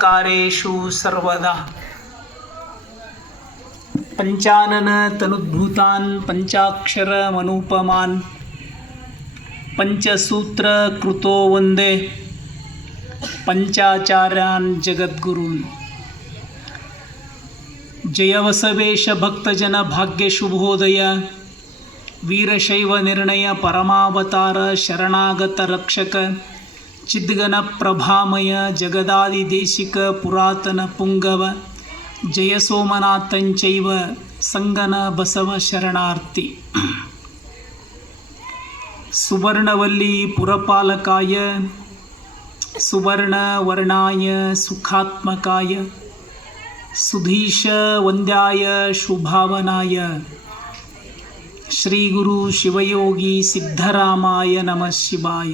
कारेषु सर्वदा पंचानन तनुद्भूतान् पंचाक्षरमनुपमान् पंचसूत्र कृतो वंदे पंचाचार्यान् जगद्गुरून्। जय बसवेश भक्तजन भाग्य शुभोदय वीरशैव निर्णय परमावतार शरणागत रक्षक चिद्गण प्रभामय जगदादिदेशिक पुरातन पुंगव जय सोमनाथंचैव संगन बसव शरणार्थी। सुवर्णवल्ली पुरपालकाय सुवर्णवर्णाय सुखात्मकाय सुधीश वंद्याय शुभावनाय श्री गुरु शिवयोगी सिद्धरामाय नमः शिवाय।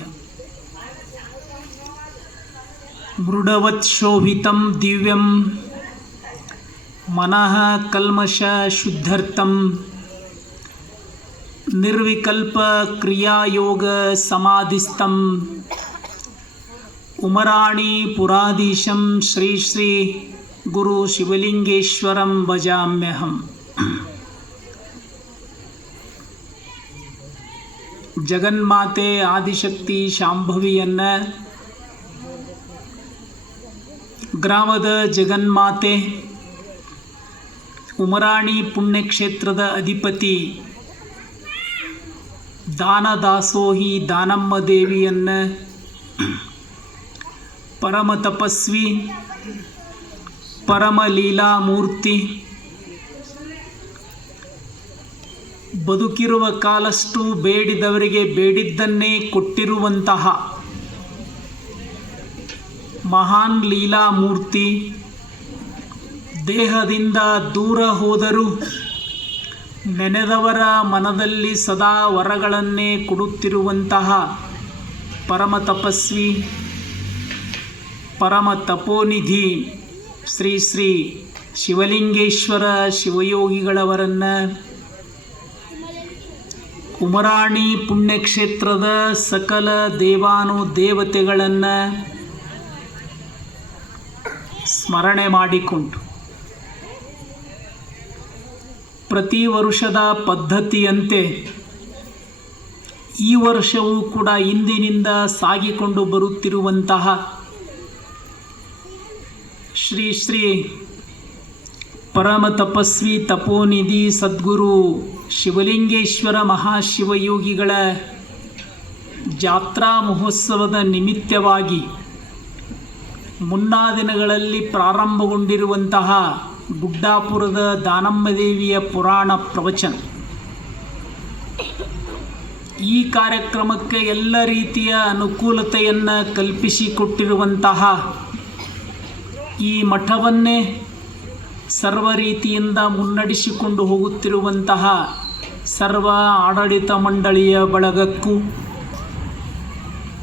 मृडवत् शोभितं दिव्यं मनः कल्मष शुद्धर्थं निर्विकल्प क्रियायोग समाधिस्थं उमराणि पुराधीशं श्री श्री गुरु शिवलिंगेश्वरं भजाम्यहम्। जगन्माते आदिशक्ति ಶಾಂಭವಿಯನ್ನ ಗ್ರಾಮದ ಜಗನ್ಮಾತೆ ಉಮರಾಣಿ ಪುಣ್ಯಕ್ಷೇತ್ರದ ಅಧಿಪತಿ ದಾನದಾಸೋಹಿ ದಾನಮ್ಮ ದೇವಿಯನ್ನ ಪರಮ ತಪಸ್ವಿ ಪರಮ ಲೀಲಾಮೂರ್ತಿ ಬದುಕಿರುವ ಕಾಲಷ್ಟು ಬೇಡಿದವರಿಗೆ ಬೇಡಿದ್ದನ್ನೇ ಕೊಟ್ಟಿರುವಂತಹ ಮಹಾನ್ ಲೀಲಾಮೂರ್ತಿ, ದೇಹದಿಂದ ದೂರ ಹೋದರೂ ನೆನೆದವರ ಮನದಲ್ಲಿ ಸದಾ ವರಗಳನ್ನೇ ಕೊಡುತ್ತಿರುವಂತಹ ಪರಮ ತಪಸ್ವಿ ಪರಮ ತಪೋನಿಧಿ ಶ್ರೀ ಶ್ರೀ ಶಿವಲಿಂಗೇಶ್ವರ ಶಿವಯೋಗಿಗಳವರನ್ನು ಉಮರಾಣಿ ಪುಣ್ಯಕ್ಷೇತ್ರದ ಸಕಲ ದೇವಾನು ದೇವತೆಗಳನ್ನು ಸ್ಮರಣೆ ಮಾಡಿಕೊಂಡು ಪ್ರತಿ ವರ್ಷದ ಪದ್ಧತಿಯಂತೆ ಈ ವರ್ಷವೂ ಕೂಡ ಇಂದಿನಿಂದ ಸಾಗಿಕೊಂಡು ಬರುತ್ತಿರುವಂತಹ ಶ್ರೀ ಶ್ರೀ ಪರಮ ತಪಸ್ವಿ ತಪೋನಿಧಿ ಸದ್ಗುರು ಶಿವಲಿಂಗೇಶ್ವರ ಮಹಾಶಿವಯೋಗಿಗಳ ಜಾತ್ರಾ ಮಹೋತ್ಸವದ ನಿಮಿತ್ತವಾಗಿ ಮುನ್ನಾ ದಿನಗಳಲ್ಲಿ ಪ್ರಾರಂಭಗೊಂಡಿರುವಂತಹ ಗುಡ್ಡಾಪುರದ ದಾನಮ್ಮ ದೇವಿಯ ಪುರಾಣ ಪ್ರವಚನ, ಈ ಕಾರ್ಯಕ್ರಮಕ್ಕೆ ಎಲ್ಲ ರೀತಿಯ ಅನುಕೂಲತೆಯನ್ನು ಕಲ್ಪಿಸಿಕೊಟ್ಟಿರುವಂತಹ ಈ ಮಠವನ್ನೇ ಸರ್ವ ರೀತಿಯಿಂದ ಮುನ್ನಡೆಸಿಕೊಂಡು ಹೋಗುತ್ತಿರುವಂತಹ ಸರ್ವ ಆಡಳಿತ ಮಂಡಳಿಯ ಬಳಗಕ್ಕೂ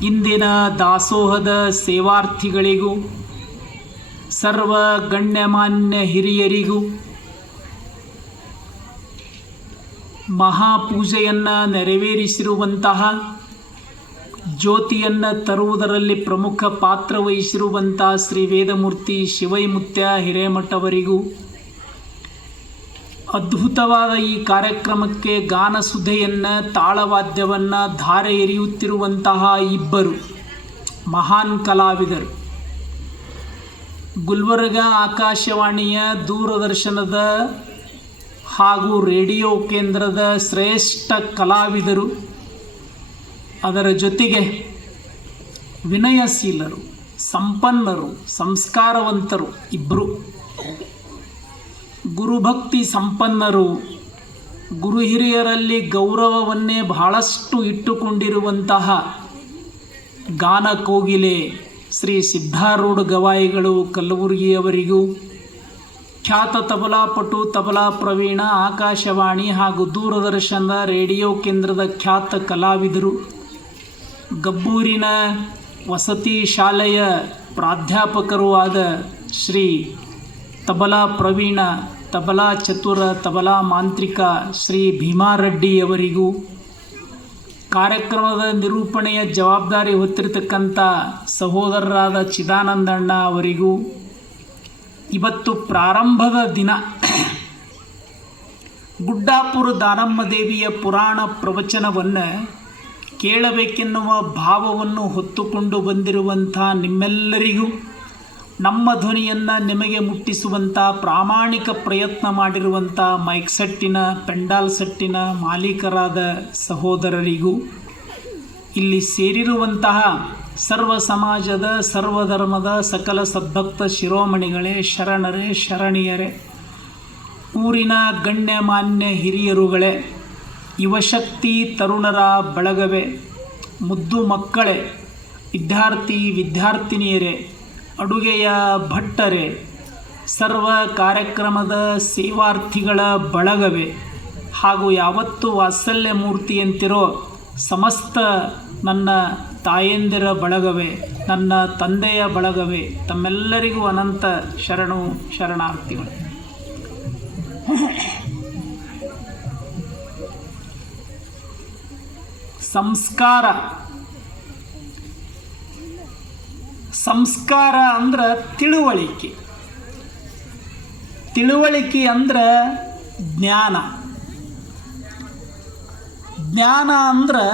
ಇಂದಿನ ದಾಸೋಹದ ಸೇವಾರ್ಥಿಗಳಿಗೂ ಸರ್ವ ಗಣ್ಯಮಾನ್ಯ ಹಿರಿಯರಿಗೂ ಮಹಾಪೂಜೆಯನ್ನು ನೆರವೇರಿಸಿರುವಂತಹ ಜ್ಯೋತಿಯನ್ನು ತರುವುದರಲ್ಲಿ ಪ್ರಮುಖ ಪಾತ್ರ ವಹಿಸಿರುವಂತಹ ಶ್ರೀ ವೇದಮೂರ್ತಿ ಶಿವೈಮುತ್ಯ ಹಿರೇಮಠವರಿಗೂ ಅದ್ಭುತವಾದ ಈ ಕಾರ್ಯಕ್ರಮಕ್ಕೆ ಗಾನಸುಧೆಯನ್ನು ತಾಳವಾದ್ಯವನ್ನು ಧಾರೆ ಎರೆಯುತ್ತಿರುವಂತಹ ಇಬ್ಬರು ಮಹಾನ್ ಕಲಾವಿದರು, ಗುಲ್ಬರ್ಗ ಆಕಾಶವಾಣಿಯ ದೂರದರ್ಶನದ ಹಾಗೂ ರೇಡಿಯೋ ಕೇಂದ್ರದ ಶ್ರೇಷ್ಠ ಕಲಾವಿದರು, ಅದರ ಜೊತೆಗೆ ವಿನಯಶೀಲರು, ಸಂಪನ್ನರು, ಸಂಸ್ಕಾರವಂತರು ಇಬ್ಬರು, ಗುರುಭಕ್ತಿ ಸಂಪನ್ನರು, ಗುರು ಹಿರಿಯರಲ್ಲಿ ಗೌರವವನ್ನೇ ಬಹಳಷ್ಟು ಇಟ್ಟುಕೊಂಡಿರುವಂತಹ ಗಾನ ಕೋಗಿಲೆ ಶ್ರೀ ಸಿದ್ಧಾರೂಢ ಗವಾಯಿಗಳು ಕಲಬುರಗಿಯವರಿಗೂ, ಖ್ಯಾತ ತಬಲಾಪಟು ತಬಲಾ ಪ್ರವೀಣ ಆಕಾಶವಾಣಿ ಹಾಗೂ ದೂರದರ್ಶನದ ರೇಡಿಯೋ ಕೇಂದ್ರದ ಖ್ಯಾತ ಕಲಾವಿದರು, ಗಬ್ಬೂರಿನ ವಸತಿ ಶಾಲೆಯ ಪ್ರಾಧ್ಯಾಪಕರೂ ಆದ ಶ್ರೀ ತಬಲಾ ಪ್ರವೀಣ ತಬಲಾ ಚತುರ ತಬಲಾ ಮಾಂತ್ರಿಕ ಶ್ರೀ ಭೀಮಾರೆಡ್ಡಿಯವರಿಗೂ, ಕಾರ್ಯಕ್ರಮದ ನಿರೂಪಣೆಯ ಜವಾಬ್ದಾರಿ ಹೊತ್ತಿರತಕ್ಕಂಥ ಸಹೋದರರಾದ ಚಿದಾನಂದಣ್ಣ ಅವರಿಗೂ, ಇವತ್ತು ಪ್ರಾರಂಭದ ದಿನ. ಗುಡ್ಡಾಪುರ ದಾನಮ್ಮ ದೇವಿಯ ಪುರಾಣ ಪ್ರವಚನವನ್ನು ಕೇಳಬೇಕೆನ್ನುವ ಭಾವವನ್ನು ಹೊತ್ತುಕೊಂಡು ಬಂದಿರುವಂಥ ನಿಮ್ಮೆಲ್ಲರಿಗೂ ನಮ್ಮ ಧ್ವನಿಯನ್ನು ನಿಮಗೆ ಮುಟ್ಟಿಸುವಂಥ ಪ್ರಾಮಾಣಿಕ ಪ್ರಯತ್ನ ಮಾಡಿರುವಂಥ ಮೈಕ್ ಸೆಟ್ಟಿನ ಪೆಂಡಾಲ್ ಸೆಟ್ಟಿನ ಮಾಲೀಕರಾದ ಸಹೋದರರಿಗೂ, ಇಲ್ಲಿ ಸೇರಿರುವಂತಹ ಸರ್ವ ಸಮಾಜದ ಸರ್ವಧರ್ಮದ ಸಕಲ ಸದ್ಭಕ್ತ ಶಿರೋಮಣಿಗಳೇ, ಶರಣರೇ, ಶರಣಿಯರೇ, ಊರಿನ ಗಣ್ಯಮಾನ್ಯ ಹಿರಿಯರುಗಳೇ, ಯುವಶಕ್ತಿ ತರುಣರ ಬಳಗವೇ, ಮುದ್ದು ಮಕ್ಕಳೇ, ವಿದ್ಯಾರ್ಥಿ ವಿದ್ಯಾರ್ಥಿನಿಯರೇ, ಅಡುಗೆಯ ಭಟ್ಟರೇ, ಸರ್ವ ಕಾರ್ಯಕ್ರಮದ ಸೇವಾರ್ಥಿಗಳ ಬಳಗವೇ, ಹಾಗೂ ಯಾವತ್ತೂ ವಾತ್ಸಲ್ಯ ಮೂರ್ತಿಯಂತಿರೋ ಸಮಸ್ತ ನನ್ನ ತಾಯಂದಿರ ಬಳಗವೇ, ನನ್ನ ತಂದೆಯ ಬಳಗವೇ, ತಮ್ಮೆಲ್ಲರಿಗೂ ಅನಂತ ಶರಣು ಶರಣಾರ್ಥಿಗಳು. ಸಂಸ್ಕಾರ ಸಂಸ್ಕಾರ ಅಂದ್ರೆ ತಿಳುವಳಿಕೆ. ತಿಳುವಳಿಕೆ ಅಂದ್ರೆ ಜ್ಞಾನ. ಜ್ಞಾನ ಅಂದ್ರೆ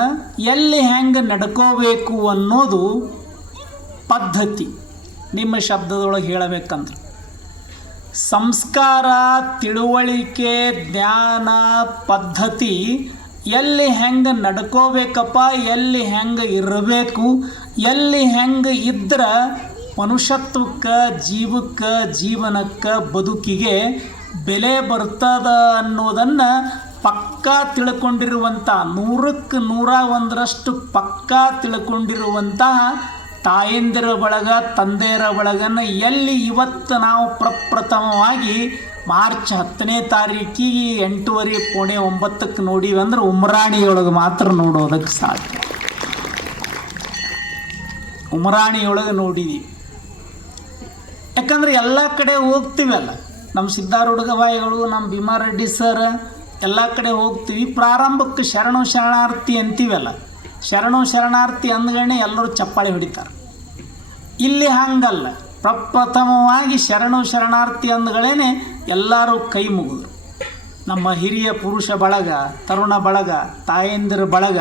ಎಲ್ಲಿ ಹೆಂಗೆ ನಡ್ಕೋಬೇಕು ಅನ್ನೋದು ಪದ್ಧತಿ. ನಿಮ್ಮ ಶಬ್ದದೊಳಗೆ ಹೇಳಬೇಕಂದ್ರೆ ಸಂಸ್ಕಾರ, ತಿಳುವಳಿಕೆ, ಜ್ಞಾನ, ಪದ್ಧತಿ ಎಲ್ಲಿ ಹೆಂಗೆ ನಡ್ಕೋಬೇಕಪ್ಪ, ಎಲ್ಲಿ ಹೆಂಗೆ ಇರಬೇಕು, ಎಲ್ಲಿ ಹೆಂಗೆ ಇದ್ರೆ ಮನುಷ್ಯತ್ವಕ್ಕೆ, ಜೀವಕ್ಕೆ, ಜೀವನಕ್ಕೆ, ಬದುಕಿಗೆ ಬೆಲೆ ಬರ್ತದ ಅನ್ನೋದನ್ನು ಪಕ್ಕಾ ತಿಳ್ಕೊಂಡಿರುವಂಥ, 100ಕ್ಕೆ 101ರಷ್ಟು ಪಕ್ಕಾ ತಿಳ್ಕೊಂಡಿರುವಂತಹ ತಾಯಂದಿರ ಬಳಗ, ತಂದೆಯರ ಬಳಗನ ಎಲ್ಲಿ ಇವತ್ತು ನಾವು ಪ್ರಪ್ರಥಮವಾಗಿ ಮಾರ್ಚ್ 10ನೇ ತಾರೀಕಿಗೆ 8:45 ನೋಡೀವಿ ಅಂದ್ರೆ ಉಮರಾಣಿಯೊಳಗೆ ಮಾತ್ರ ನೋಡೋದಕ್ಕೆ ಸಾಧ್ಯ. ಉಮರಾಣಿಯೊಳಗೆ ನೋಡಿದ್ದೀವಿ. ಯಾಕಂದ್ರೆ ಎಲ್ಲ ಕಡೆ ಹೋಗ್ತೀವಲ್ಲ, ನಮ್ಮ ಸಿದ್ಧಾರೂಢ ಬಾಯಿಗಳು, ನಮ್ಮ ಭೀಮಾರೆಡ್ಡಿ ಸರ್ ಎಲ್ಲ ಕಡೆ ಹೋಗ್ತೀವಿ. ಪ್ರಾರಂಭಕ್ಕೆ ಶರಣು ಶರಣಾರ್ಥಿ ಅಂತೀವಲ್ಲ, ಶರಣು ಶರಣಾರ್ಥಿ ಅಂದ್ಗಣೆ ಎಲ್ಲರೂ ಚಪ್ಪಾಳಿ ಹೊಡಿತಾರೆ. ಇಲ್ಲಿ ಹಂಗಲ್ಲ, ಪ್ರಪ್ರಥಮವಾಗಿ ಶರಣು ಶರಣಾರ್ಥಿ ಅಂದ್ಗಳೇ ಎಲ್ಲರೂ ಕೈ ಮುಗಿದ್ರು. ನಮ್ಮ ಹಿರಿಯ ಪುರುಷ ಬಳಗ, ತರುಣ ಬಳಗ, ತಾಯಂದಿರ ಬಳಗ,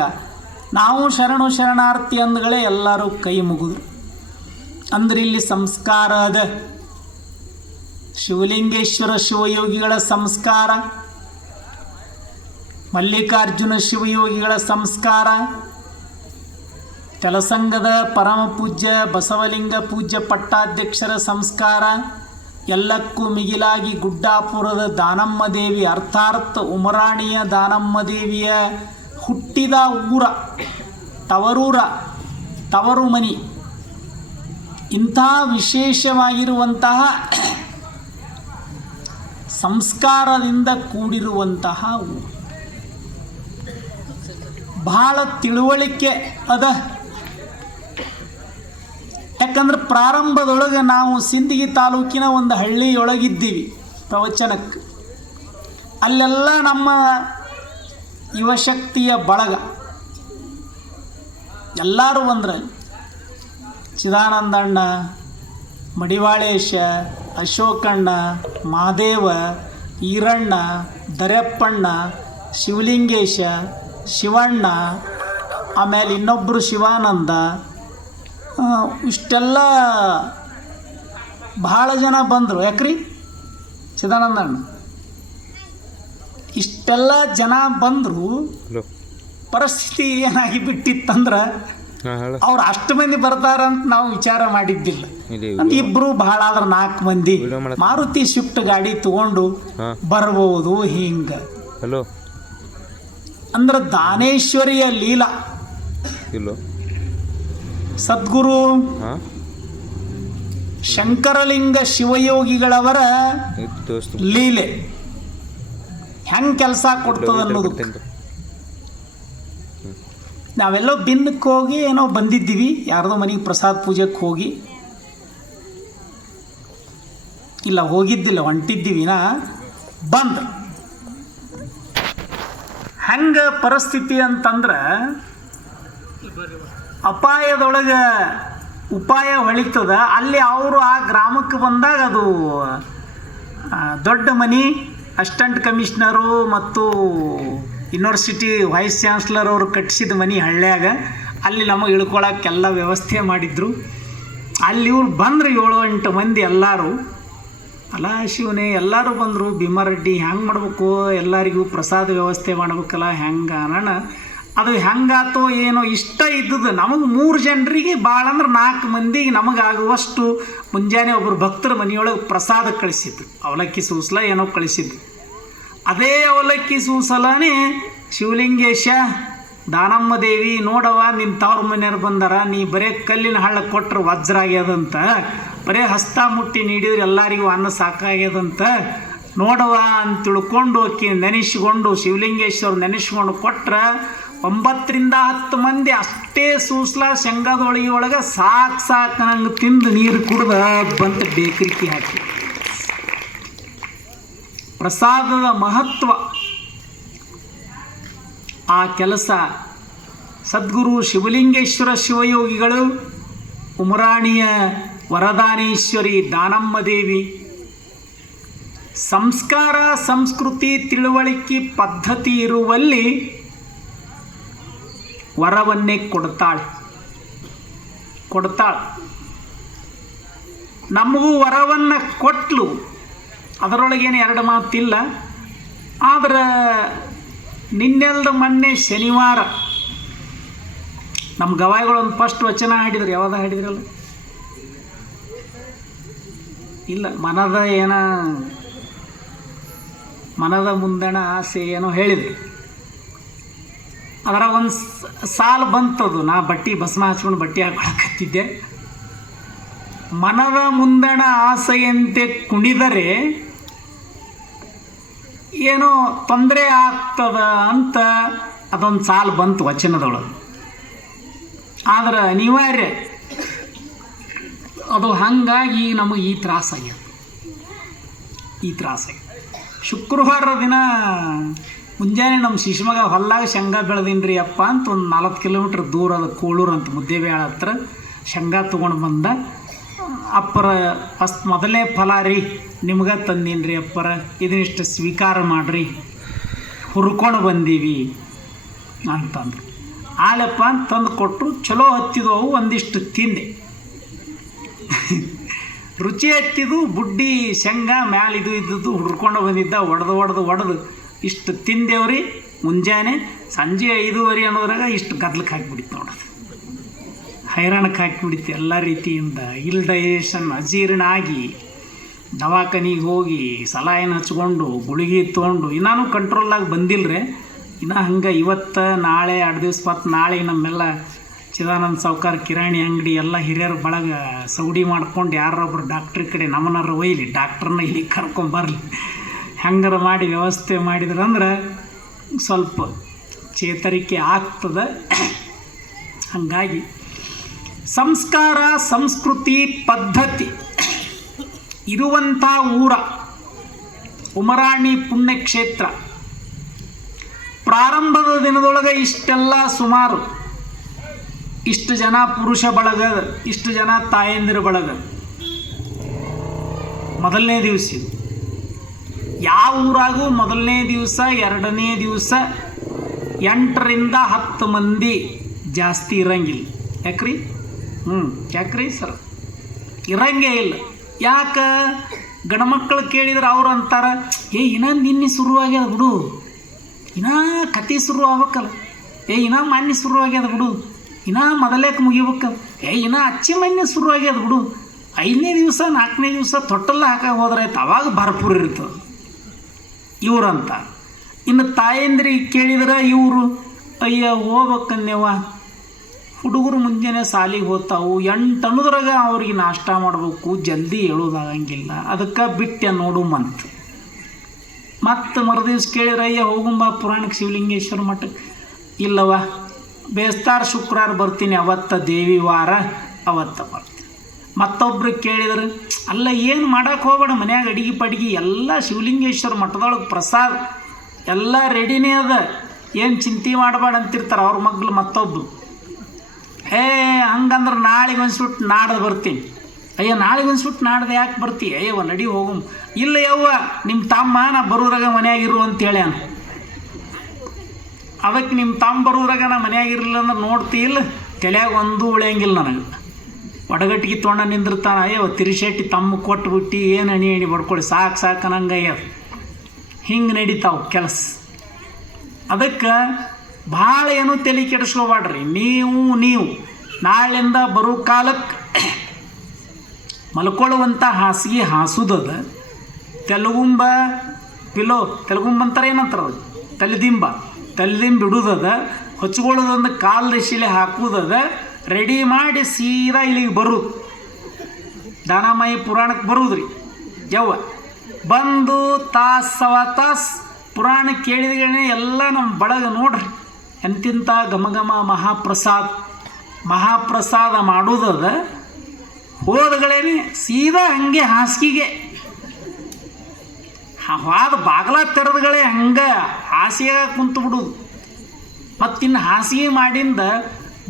ನಾವು ಶರಣು ಶರಣಾರ್ಥಿ ಅಂದ್ಗಳೇ ಎಲ್ಲರೂ ಕೈ ಮುಗಿದ್ರು. ಅಂದ್ರೆ ಇಲ್ಲಿ ಸಂಸ್ಕಾರ ಅದ. ಶಿವಲಿಂಗೇಶ್ವರ ಶಿವಯೋಗಿಗಳ ಸಂಸ್ಕಾರ, ಮಲ್ಲಿಕಾರ್ಜುನ ಶಿವಯೋಗಿಗಳ ಸಂಸ್ಕಾರ, ಕೆಲಸಂಗದ ಪರಮ ಪೂಜ್ಯ ಬಸವಲಿಂಗ ಪೂಜ್ಯ ಪಟ್ಟಾಧ್ಯಕ್ಷರ ಸಂಸ್ಕಾರ, ಎಲ್ಲಕ್ಕೂ ಮಿಗಿಲಾಗಿ ಗುಡ್ಡಾಪುರದ ದಾನಮ್ಮ ದೇವಿ ಅರ್ಥಾತ್ ಉಮರಾಣಿಯ ದಾನಮ್ಮ ದೇವಿಯ ಹುಟ್ಟಿದ ಊರ, ತವರು ಮನಿ, ಇಂಥ ವಿಶೇಷವಾಗಿರುವಂತಹ ಸಂಸ್ಕಾರದಿಂದ ಕೂಡಿರುವಂತಹ ಊರು. ಬಹಳ ತಿಳುವಳಿಕೆ ಅದ. ಯಾಕಂದ್ರೆ ಪ್ರಾರಂಭದೊಳಗೆ ನಾವು ಸಿಂದಗಿ ತಾಲೂಕಿನ ಒಂದು ಹಳ್ಳಿಯೊಳಗಿದ್ದೀವಿ ಪ್ರವಚನಕ್ಕೆ. ಅಲ್ಲೆಲ್ಲ ನಮ್ಮ ಯುವಶಕ್ತಿಯ ಬಳಗ ಎಲ್ಲರೂ ಬಂದ್ರೆ ಚಿದಾನಂದಣ್ಣ, ಮಡಿವಾಳೇಶ, ಅಶೋಕಣ್ಣ, ಮಹಾದೇವ, ಈರಣ್ಣ, ದರೆಪ್ಪಣ್ಣ, ಶಿವಲಿಂಗೇಶ, ಶಿವಣ್ಣ, ಆಮೇಲೆ ಇನ್ನೊಬ್ಬರು ಶಿವಾನಂದ, ಇಷ್ಟೆಲ್ಲ ಭಾಳ ಜನ ಬಂದರು. ಯಾಕ್ರಿ ಚಿದಾನಂದಣ್ಣ, ಇಷ್ಟೆಲ್ಲ ಜನ ಬಂದರು. ಪರಿಸ್ಥಿತಿ ಏನಾಗಿ ಬಿಟ್ಟಿತ್ತಂದ್ರೆ ಅವ್ರು ಅಷ್ಟು ಮಂದಿ ಬರ್ತಾರಂತ ನಾವು ವಿಚಾರ ಮಾಡಿದ್ದಿಲ್ಲ. ಇಬ್ಬರು ಭಾಳ ಆದ್ರೆ 4 ಮಂದಿ ಮಾರುತಿ ಸ್ವಿಫ್ಟ್ ಗಾಡಿ ತಗೊಂಡು ಬರ್ಬೋದು. ಹಿಂಗೆ ಅಂದ್ರೆ ದಾನೇಶ್ವರಿಯ ಲೀಲಾ, ಸದ್ಗುರು ಶಂಕರಲಿಂಗ ಶಿವಯೋಗಿಗಳವರ ಲೀಲೆ ಹೆಂಗೆ ಕೆಲಸ ಕೊಡ್ತದೆ ಅನ್ನೋದು. ನಾವೆಲ್ಲೋ ಬಿನ್ನಕ್ಕೆ ಹೋಗಿ ಏನೋ ಬಂದಿದ್ದೀವಿ, ಯಾರ್ದೋ ಮನೆಗೆ ಪ್ರಸಾದ ಪೂಜೆಗೆ ಹೋಗಿ, ಇಲ್ಲ ಹೋಗಿದ್ದಿಲ್ಲ, ಹೊಂಟಿದ್ದೀವಿನ ಬಂದು. ಹೆಂಗೆ ಪರಿಸ್ಥಿತಿ ಅಂತಂದ್ರೆ ಅಪಾಯದೊಳಗೆ ಉಪಾಯ ಹೊಳಿತದ. ಅಲ್ಲಿ ಅವರು ಆ ಗ್ರಾಮಕ್ಕೆ ಬಂದಾಗ ಅದು ದೊಡ್ಡ ಮನೆ, ಅಸಿಸ್ಟೆಂಟ್ ಕಮಿಷನರು ಮತ್ತು ಯೂನಿವರ್ಸಿಟಿ ವೈಸ್ ಚಾನ್ಸ್ಲರ್ ಅವರು ಕಟ್ಟಿಸಿದ ಮನೆ ಹಳ್ಳ್ಯಾಗ. ಅಲ್ಲಿ ನಮಗೆ ಇಳ್ಕೊಳಕ್ಕೆಲ್ಲ ವ್ಯವಸ್ಥೆ ಮಾಡಿದ್ರು. ಅಲ್ಲಿ ಇವ್ರು ಬಂದರು 7-8 ಮಂದಿ ಎಲ್ಲರೂ. ಅಲ್ಲ ಶಿವನೇ, ಎಲ್ಲರೂ ಬಂದರು. ಭೀಮಾರೆಡ್ಡಿ ಹೆಂಗೆ ಮಾಡ್ಬೇಕು, ಎಲ್ಲರಿಗೂ ಪ್ರಸಾದ ವ್ಯವಸ್ಥೆ ಮಾಡ್ಬೇಕಲ್ಲ, ಹೆಂಗೆ ಅನ್ನೋಣ. ಅದು ಹೆಂಗಾತೋ ಏನೋ ಇಷ್ಟ ಇದ್ದದ್ದು ನಮಗೆ 3 ಜನರಿಗೆ, ಭಾಳ ಅಂದ್ರೆ 4 ಮಂದಿಗೆ ನಮಗಾಗುವಷ್ಟು ಮುಂಜಾನೆ ಒಬ್ಬರು ಭಕ್ತರ ಮನೆಯೊಳಗೆ ಪ್ರಸಾದ ಕಳಿಸಿದ್ರು. ಅವಲಕ್ಕಿ ಸೂಸಲ ಏನೋ ಕಳಿಸಿದ್ರು. ಅದೇ ಅವಲಕ್ಕಿ ಸೂಸಲನೇ ಶಿವಲಿಂಗೇಶ, ದಾನಮ್ಮ ದೇವಿ, ನೋಡವ ನಿನ್ನ ತವ್ರ ಮನೆಯವ್ರು ಬಂದಾರ, ನೀ ಬರೀ ಕಲ್ಲಿನ ಹಳ್ಳ ಕೊಟ್ಟರೆ ವಜ್ರ ಆಗ್ಯದಂತ, ಬರೀ ಹಸ್ತ ಮುಟ್ಟಿ ನೀಡಿದ್ರೆ ಎಲ್ಲರಿಗೂ ಅನ್ನ ಸಾಕಾಗ್ಯದಂತ, ನೋಡವ ಅಂತ ತಿಳ್ಕೊಂಡು ಆಕಿ ನೆನೆಸ್ಕೊಂಡು ಶಿವಲಿಂಗೇಶ್ವರ ನೆನೆಸ್ಕೊಂಡು ಕೊಟ್ರೆ 9ರಿಂದ 10 ಮಂದಿ ಅಷ್ಟೇ ಸೂಸ್ಲ ಶೇಂಗಾದೊಳಗೆ ಒಳಗೆ ಸಾಕು ನಂಗೆ ತಿಂದು ನೀರು ಕುಡ್ದು ಬಂತ ಬೇಕರಿಕೆ ಹಾಕಿ. ಪ್ರಸಾದದ ಮಹತ್ವ, ಆ ಕೆಲಸ ಸದ್ಗುರು ಶಿವಲಿಂಗೇಶ್ವರ ಶಿವಯೋಗಿಗಳು, ಉಮರಾಣಿಯ ವರದಾನೇಶ್ವರಿ ದಾನಮ್ಮ ದೇವಿ ಸಂಸ್ಕಾರ, ಸಂಸ್ಕೃತಿ, ತಿಳುವಳಿಕೆ, ಪದ್ಧತಿ ಇರುವಲ್ಲಿ ವರವನ್ನೇ ಕೊಡ್ತಾಳೆ. ನಮಗೂ ವರವನ್ನು ಕೊಟ್ಲು, ಅದರೊಳಗೇನು 2 ಮಾತಿಲ್ಲ. ಆದ್ರೆ ನಿನ್ನೆಲ್ದ ಮೊನ್ನೆ ಶನಿವಾರ ನಮ್ಮ ಗವಾಯಿಗಳೊಂದು ಫಸ್ಟ್ ವಚನ ಹಾಡಿದ್ರು. ಯಾವ್ದು ಹಾಡಿದ್ರಲ್ಲ? ಇಲ್ಲ, ಮನದ ಮುಂದಣ ಆಸೆ ಏನೋ ಹೇಳಿದ್ರು. ಅದರ ಒಂದು ಸಾಲು ಬಂತದು. ನಾ ಭಸ್ಮ ಹಚ್ಕೊಂಡು ಬಟ್ಟೆ ಹಾಕೊಳಕತ್ತಿದ್ದೆ. ಮನದ ಮುಂದಣ ಆಸೆಯಂತೆ ಕುಣಿದರೆ ಏನೋ ತೊಂದರೆ ಆಗ್ತದ ಅಂತ ಅದೊಂದು ಸಾಲು ಬಂತು ವಚನದೊಳಗೆ. ಆದ್ರೆ ಅನಿವಾರ್ಯ ಅದು. ಹಾಗಾಗಿ ನಮಗೆ ಈ ತ್ರಾಸಾಗ್ಯದ. ಶುಕ್ರವಾರ ದಿನ ಮುಂಜಾನೆ ನಮ್ಮ ಶಿಶುಮಗ ಹೊಲ್ಲಾಗ ಶೇಂಗಾ ಬೆಳೆದೀನಿ ಅಪ್ಪ ಅಂತ ಒಂದು 40 ಕಿಲೋಮೀಟ್ರ್ ದೂರ ಅದು ಕೋಳೂರು ಅಂತ ಮುದ್ದೇಬೇಳ ಹತ್ರ ಶೇಂಗಾ ತೊಗೊಂಡು ಬಂದ. ಅಪ್ಪರ ಮೊದಲನೇ ಫಲ ರೀ ನಿಮ್ಗೆ ತಂದೀನಿ ರೀ ಅಪ್ಪರ, ಇದನ್ನಿಷ್ಟು ಸ್ವೀಕಾರ ಮಾಡಿರಿ, ಹುರ್ಕೊಂಡು ಬಂದೀವಿ ಅಂತಂದ್ರು. ಆಲಪ್ಪ ಅಂತ ತಂದು ಕೊಟ್ಟರು. ಚಲೋ ಹತ್ತಿದವು, ಒಂದಿಷ್ಟು ತಿಂದೆ. ರುಚಿ ಹತ್ತಿದ್ದು ಬುಡ್ಡಿ ಶೇಂಗಾ ಮ್ಯಾಲೆ ಇದ್ದದ್ದು ಹುರ್ಕೊಂಡು ಬಂದಿದ್ದ. ಒಡೆದು ಇಷ್ಟು ತಿಂದೇವ್ರಿ. ಮುಂಜಾನೆ ಸಂಜೆ 5:30 ಅನ್ನೋದ್ರಾಗ ಇಷ್ಟು ಗದ್ಲಕ್ಕೆ ಹಾಕಿಬಿಡಿತ್ತು ನೋಡೋದು. ಹೈರಾಣಕ್ಕೆ ಹಾಕಿಬಿಡಿತ್ತು ಎಲ್ಲ ರೀತಿಯಿಂದ. ಡೈಜೆಷನ್ ಅಜೀರ್ಣ ಆಗಿ ದವಾಖಾನಿಗೆ ಹೋಗಿ ಸಲಾಯಿನ ಹಚ್ಕೊಂಡು ಗುಳಿಗೆ ತೊಗೊಂಡು ಇನ್ನೂ ಕಂಟ್ರೋಲಾಗಿ ಬಂದಿಲ್ಲರೆ. ಇನ್ನು ಹಂಗೆ ಇವತ್ತು ನಾಳೆ 2 ದಿವಸ ನಾಳೆ ನಮ್ಮೆಲ್ಲ ಚಿದಾನಂದ ಸಾವ್ಕಾರ ಕಿರಾಣಿ ಅಂಗಡಿ ಎಲ್ಲ ಹಿರಿಯರ ಬಳಗ ಸೌಡಿ ಮಾಡ್ಕೊಂಡು ಯಾರೊಬ್ಬರು ಡಾಕ್ಟ್ರ್ ಕಡೆ ನಮ್ಮನಾರ ಒಯ್ಲಿ, ಡಾಕ್ಟ್ರನ್ನ ಇಲ್ಲಿ ಕರ್ಕೊಂಬರಲಿ, ಹೆಂಗಾರ ಮಾಡಿ ವ್ಯವಸ್ಥೆ ಮಾಡಿದ್ರಂದ್ರೆ ಸ್ವಲ್ಪ ಚೇತರಿಕೆ ಆಗ್ತದೆ. ಹಾಗಾಗಿ ಸಂಸ್ಕಾರ, ಸಂಸ್ಕೃತಿ, ಪದ್ಧತಿ ಇರುವಂಥ ಊರ ಉಮರಾಣಿ ಪುಣ್ಯಕ್ಷೇತ್ರ. ಪ್ರಾರಂಭದ ದಿನದೊಳಗೆ ಇಷ್ಟೆಲ್ಲ ಸುಮಾರು ಇಷ್ಟು ಜನ ಪುರುಷ ಬಳಗ, ಇಷ್ಟು ಜನ ತಾಯಂದಿರ ಬಳಗ. ಮೊದಲನೇ ದಿವಸ ಯಾವ ಊರಾಗೂ ಮೊದಲನೇ ದಿವಸ, 2ನೇ ದಿವಸ 8ರಿಂದ 10 ಮಂದಿ ಜಾಸ್ತಿ ಇರಂಗಿಲ್ಲ. ಯಾಕ್ರಿ ಸರ್? ಇರಂಗೇ ಇಲ್ಲ. ಯಾಕೆ? ಗಂಡ್ಮಕ್ಳು ಕೇಳಿದ್ರೆ ಅವ್ರು ಅಂತಾರೆ, ಇನ್ನೂ ನಿನ್ನೆ ಶುರುವಾಗ್ಯದ ಬಿಡು, ಇನ್ನೂ ಕತೆ ಶುರು ಆಗ್ಬೇಕಲ್ಲ, ಇನ್ನೂ ಮಾನ್ಯ ಶುರುವಾಗ್ಯದ ಬಿಡು, ಇನ್ನೂ ಮೊದಲೇಕ್ಕೆ ಮುಗಿಬೇಕಲ್ಲ, ಇನ್ನೂ ಅಚ್ಚಿ ಮೊನ್ನೆ ಶುರುವಾಗ್ಯದ ಬಿಡು, 5ನೇ ದಿವಸ 4ನೇ ದಿವಸ ತೊಟ್ಟಲ್ಲ ಹಾಕಿ ಹೋದ್ರೆ ಆಯ್ತು, ಅವಾಗ ಭರ್ಪೂರ್ ಇರ್ತದೆ ಇವ್ರಂತ. ಇನ್ನು ತಾಯಂದ್ರಿಗೆ ಕೇಳಿದ್ರೆ ಇವರು ಅಯ್ಯ ಹೋಗ್ಬೇಕನ್ಯವ, ಹುಡುಗರು ಮುಂಜಾನೆ ಸಾಲಿಗೆ ಹೋಗ್ತಾವು, 8 ಅನ್ನೋದ್ರಾಗ ಅವ್ರಿಗೆ ನಾಷ್ಟ ಮಾಡಬೇಕು, ಜಲ್ದಿ ಹೇಳೋದಾಗಂಗಿಲ್ಲ, ಅದಕ್ಕೆ ಬಿಟ್ಟೆ ನೋಡು ಮಂತ್. ಮತ್ತು ಮರುದಿವ್ಸ ಕೇಳಿದ್ರೆ ಅಯ್ಯ ಹೋಗುಂಬ ಪುರಾಣಕ್ಕೆ ಶಿವಲಿಂಗೇಶ್ವರ ಮಠಕ್ಕೆ, ಇಲ್ಲವ ಬೇಸ್ತಾರ ಶುಕ್ರವಾರ ಬರ್ತೀನಿ, ಅವತ್ತ ದೇವಿ ವಾರ, ಅವತ್ತ ಬರ್ತೀನಿ. ಮತ್ತೊಬ್ರು ಕೇಳಿದ್ರೆ ಅಲ್ಲ ಏನು ಮಾಡೋಕೆ ಹೋಗ್ಬೇಡ, ಮನ್ಯಾಗ ಅಡಿಗೆ ಎಲ್ಲ ಶಿವಲಿಂಗೇಶ್ವರ ಮಠದೊಳಗೆ ಪ್ರಸಾದ ಎಲ್ಲ ರೆಡಿನೇ ಅದ, ಏನು ಚಿಂತೆ ಮಾಡಬೇಡ ಅಂತಿರ್ತಾರೆ ಅವ್ರ ಮಗ್ಳು. ಮತ್ತೊಬ್ಬರು ಹಂಗಂದ್ರೆ ನಾಳೆಗೆ ಅನ್ಸ್ಬಿಟ್ಟು ನಾಡ್ದು ಬರ್ತೀನಿ. ಅಯ್ಯ ನಾಳೆಗೆ ಅನ್ಸ್ಬಿಟ್ಟು ನಾಡ್ದು ಯಾಕೆ ಬರ್ತೀಯ? ಅಯ್ಯವ್ವ ನಡಿ ಹೋಗು. ಇಲ್ಲ ಯವ್ವ ನಿಮ್ಮ ತಮ್ಮ ನಾ ಬರೋದ್ರಾಗ ಮನೆಯಾಗಿರು ಅಂತೇಳಿ ಅನ್ನ. ಅದಕ್ಕೆ ನಿಮ್ಮ ತಮ್ಮ ಬರೋದ್ರಾಗ ನಾ ಮನೆಯಾಗಿರಲಿಲ್ಲ ಅಂದ್ರೆ ನೋಡ್ತೀಯಿಲ್ಲ, ತಲೆಯಾಗ ಒಂದೂ ಉಳಿಯಂಗಿಲ್ಲ ನನಗೆ. ಒಡಗಟ್ಟಿಗೆ ತೊಗೊಂಡ ನಿಂದಿರ್ತಾನೆ. ಅಯ್ಯವ ತಿರಿಶೆಟ್ಟಿ ತಮ್ಮ ಕೊಟ್ಬಿಟ್ಟು ಏನು ಎಣಿ ಬಡ್ಕೊಳ್ಳಿ ಸಾಕು ಅನ್ನಂಗಯ್ಯ. ಹಿಂಗೆ ನಡೀತಾವೆ ಕೆಲಸ. ಅದಕ್ಕೆ ಭಾಳ ಏನೂ ತಲೆ ಕೆಡಿಸ್ಕೋಬೇಡ್ರಿ. ನೀವು ನಾಳಿಂದ ಬರೋ ಕಾಲಕ್ಕೆ ಮಲ್ಕೊಳ್ಳುವಂಥ ಹಾಸಿಗೆ ಹಾಸುದದ, ತೆಲುಗುಂಬ ತೆಲುಗುಂಬ ಅಂತಾರೆ, ಏನಂತಾರೆ ಅದು, ತಲೆದಿಂಬ ಇಡುದದ, ಹೊಚ್ಕೊಳ್ಳೋದೊಂದು ಕಾಲು ದಶಿಲೆ ಹಾಕುದದ, ರೆಡಿ ಮಾಡಿ ಸೀದಾ ಇಲ್ಲಿಗೆ ಬರೋದು, ದಾನಮಯಿ ಪುರಾಣಕ್ಕೆ ಬರೋದ್ರಿ. ಯವ್ವ ಬಂದು ಸವಾ ತಾಸು ಪುರಾಣ ಕೇಳಿದಗೇನೆ ಎಲ್ಲ ನಮ್ಮ ಬಳಗ ನೋಡ್ರಿ ಎಂತಿಂಥ ಘಮಘಮ ಮಹಾಪ್ರಸಾದ ಮಾಡೋದದ. ಹೋದಗಳೇನೆ ಸೀದಾ ಹಂಗೆ ಹಾಸಿಗೆಗೆ ಹಾದ ಬಾಗ್ಲ ತೆರೆದಗಳೇ ಹಂಗೆ ಹಾಸಿಗೆ ಕುಂತು ಬಿಡೋದು. ಮತ್ತಿನ್ನು ಹಾಸಿಗೆ ಮಾಡಿಂದ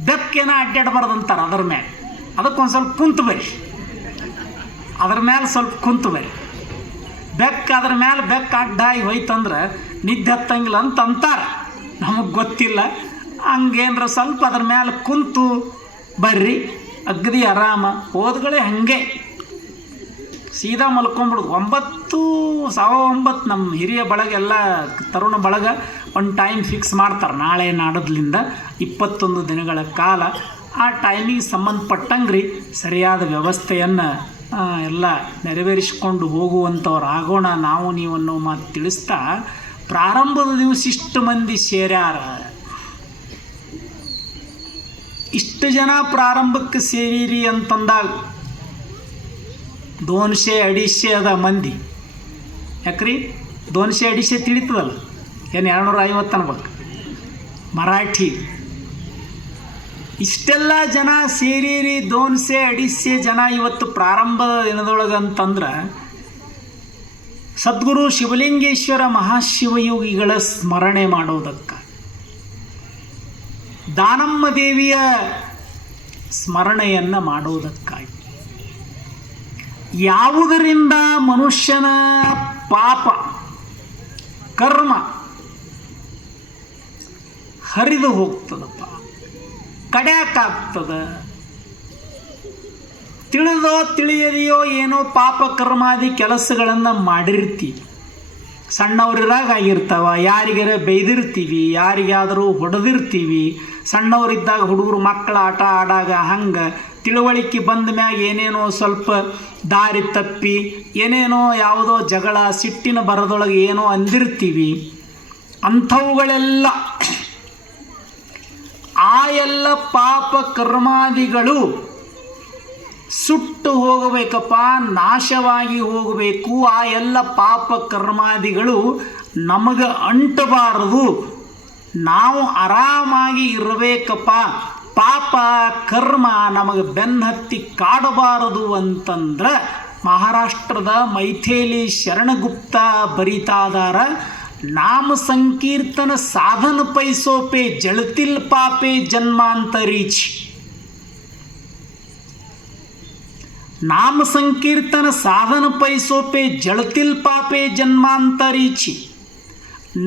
ಬೆಕ್ಕೇನ ಅಡ್ಡಾಡಬಾರ್ದಂತಾರೆ ಅದ್ರ ಮೇಲೆ. ಅದಕ್ಕೊಂದು ಸ್ವಲ್ಪ ಕುಂತು ಬರ್ರಿ, ಅದ್ರ ಮೇಲೆ ಸ್ವಲ್ಪ ಕುಂತು ಬರ್ರಿ. ಅದ್ರ ಮೇಲೆ ಬೆಕ್ಕ ಅಡ್ಡಾಗಿ ಹೋಯ್ತಂದ್ರೆ ನಿದ್ದೆ ಹತ್ತಂಗಿಲ್ಲ ಅಂತ ಅಂತಾರೆ, ನಮಗೆ ಗೊತ್ತಿಲ್ಲ. ಹಂಗೇನ್ರ ಸ್ವಲ್ಪ ಅದ್ರ ಮೇಲೆ ಕುಂತು ಬರ್ರಿ, ಅಗದಿ ಆರಾಮ. ಹೋದ್ಗಳೇ ಹಾಗೆ ಸೀದಾ ಮಲ್ಕೊಂಬಿಡೋದು. 9 ನಮ್ಮ ಹಿರಿಯ ಬಳಗ ಎಲ್ಲ ತರುಣ ಬಳಗ ಒಂದು ಟೈಮ್ ಫಿಕ್ಸ್ ಮಾಡ್ತಾರೆ. ನಾಳೆ ನಾಡದ್ಲಿಂದ 21 ದಿನಗಳ ಕಾಲ ಆ ಟೈಮಿಗೆ ಸಂಬಂಧಪಟ್ಟಂಗೆ ರೀ ಸರಿಯಾದ ವ್ಯವಸ್ಥೆಯನ್ನು ಎಲ್ಲ ನೆರವೇರಿಸಿಕೊಂಡು ಹೋಗುವಂಥವ್ರು ಆಗೋಣ ನಾವು ನೀವು ಅನ್ನೋ ಮಾತು ತಿಳಿಸ್ತಾ, ಪ್ರಾರಂಭದ ದಿವಸ ಇಷ್ಟು ಮಂದಿ ಸೇರ್ಯಾರ, ಇಷ್ಟು ಜನ ಪ್ರಾರಂಭಕ್ಕೆ ಸೇರಿರಿ ಅಂತಂದಾಗ 200-250 ಅದ ಮಂದಿ. ಯಾಕ್ರಿ 200-250 ತಿಳಿತದಲ್ಲ, ಏನು 250 ಅನ್ಬೇಕು ಮರಾಠಿ. ಇಷ್ಟೆಲ್ಲ ಜನ ಸೇರಿರಿ 200-250 ಜನ ಇವತ್ತು ಪ್ರಾರಂಭದ ದಿನದೊಳಗೆ ಅಂತಂದ್ರೆ ಸದ್ಗುರು ಶಿವಲಿಂಗೇಶ್ವರ ಮಹಾಶಿವಯೋಗಿಗಳ ಸ್ಮರಣೆ ಮಾಡೋದಕ್ಕೆ, ದಾನಮ್ಮ ದೇವಿಯ ಸ್ಮರಣೆಯನ್ನು ಮಾಡೋದಕ್ಕಾಗಿ. ಯಾವುದರಿಂದ ಮನುಷ್ಯನ ಪಾಪ ಕರ್ಮ ಹರಿದು ಹೋಗ್ತದಪ್ಪ, ಕಡ್ಯಾಕಾಗ್ತದ, ತಿಳಿದೋ ತಿಳಿಯದೆಯೋ ಏನೋ ಪಾಪ ಕರ್ಮಾದಿ ಕೆಲಸಗಳನ್ನು ಮಾಡಿರ್ತೀವಿ. ಸಣ್ಣವರಿರಾಗ ಆಗಿರ್ತಾವ, ಯಾರಿಗಾರ ಬೈದಿರ್ತೀವಿ, ಯಾರಿಗಾದರೂ ಹೊಡೆದಿರ್ತೀವಿ. ಸಣ್ಣವರಿದ್ದಾಗ ಹುಡುಗರು ಮಕ್ಕಳ ಆಟ ಆಡಾಗ ಹಂಗೆ ತಿಳುವಳಿಕೆ ಬಂದ ಮ್ಯಾಗ ಏನೇನೋ ಸ್ವಲ್ಪ ದಾರಿ ತಪ್ಪಿ ಏನೇನೋ ಯಾವುದೋ ಜಗಳ ಸಿಟ್ಟಿನ ಬರದೊಳಗೆ ಏನೋ ಅಂದಿರ್ತೀವಿ. ಅಂಥವುಗಳೆಲ್ಲ ಆ ಎಲ್ಲ ಪಾಪ ಕರ್ಮಾದಿಗಳು ಸುಟ್ಟು ಹೋಗಬೇಕಪ್ಪ, ನಾಶವಾಗಿ ಹೋಗಬೇಕು. ಆ ಎಲ್ಲ ಪಾಪ ಕರ್ಮಾದಿಗಳು ನಮಗೆ ಅಂಟಬಾರದು, ನಾವು ಆರಾಮಾಗಿ ಇರಬೇಕಪ್ಪ, ಪಾಪ ಕರ್ಮ ನಮಗೆ ಬೆನ್ನತ್ತಿ ಕಾಡಬಾರದು ಅಂತಂದ್ರೆ ಮಹಾರಾಷ್ಟ್ರದ ಮೈಥಿಲಿ ಶರಣಗುಪ್ತ ಬರಿತಾದಾರ. ನಾಮ ಸಂಕೀರ್ತನ ಸಾಧನ ಪೈಸೋಪೆ ಜಳತಿಲ್ ಪಾಪೆ ಜನ್ಮಾಂತರೀಚಿ. ನಾಮ ಸಂಕೀರ್ತನ ಸಾಧನ ಪೈಸೋಪೆ ಜಳತಿಲ್ ಪಾಪೆ ಜನ್ಮಾಂತರೀಚಿ.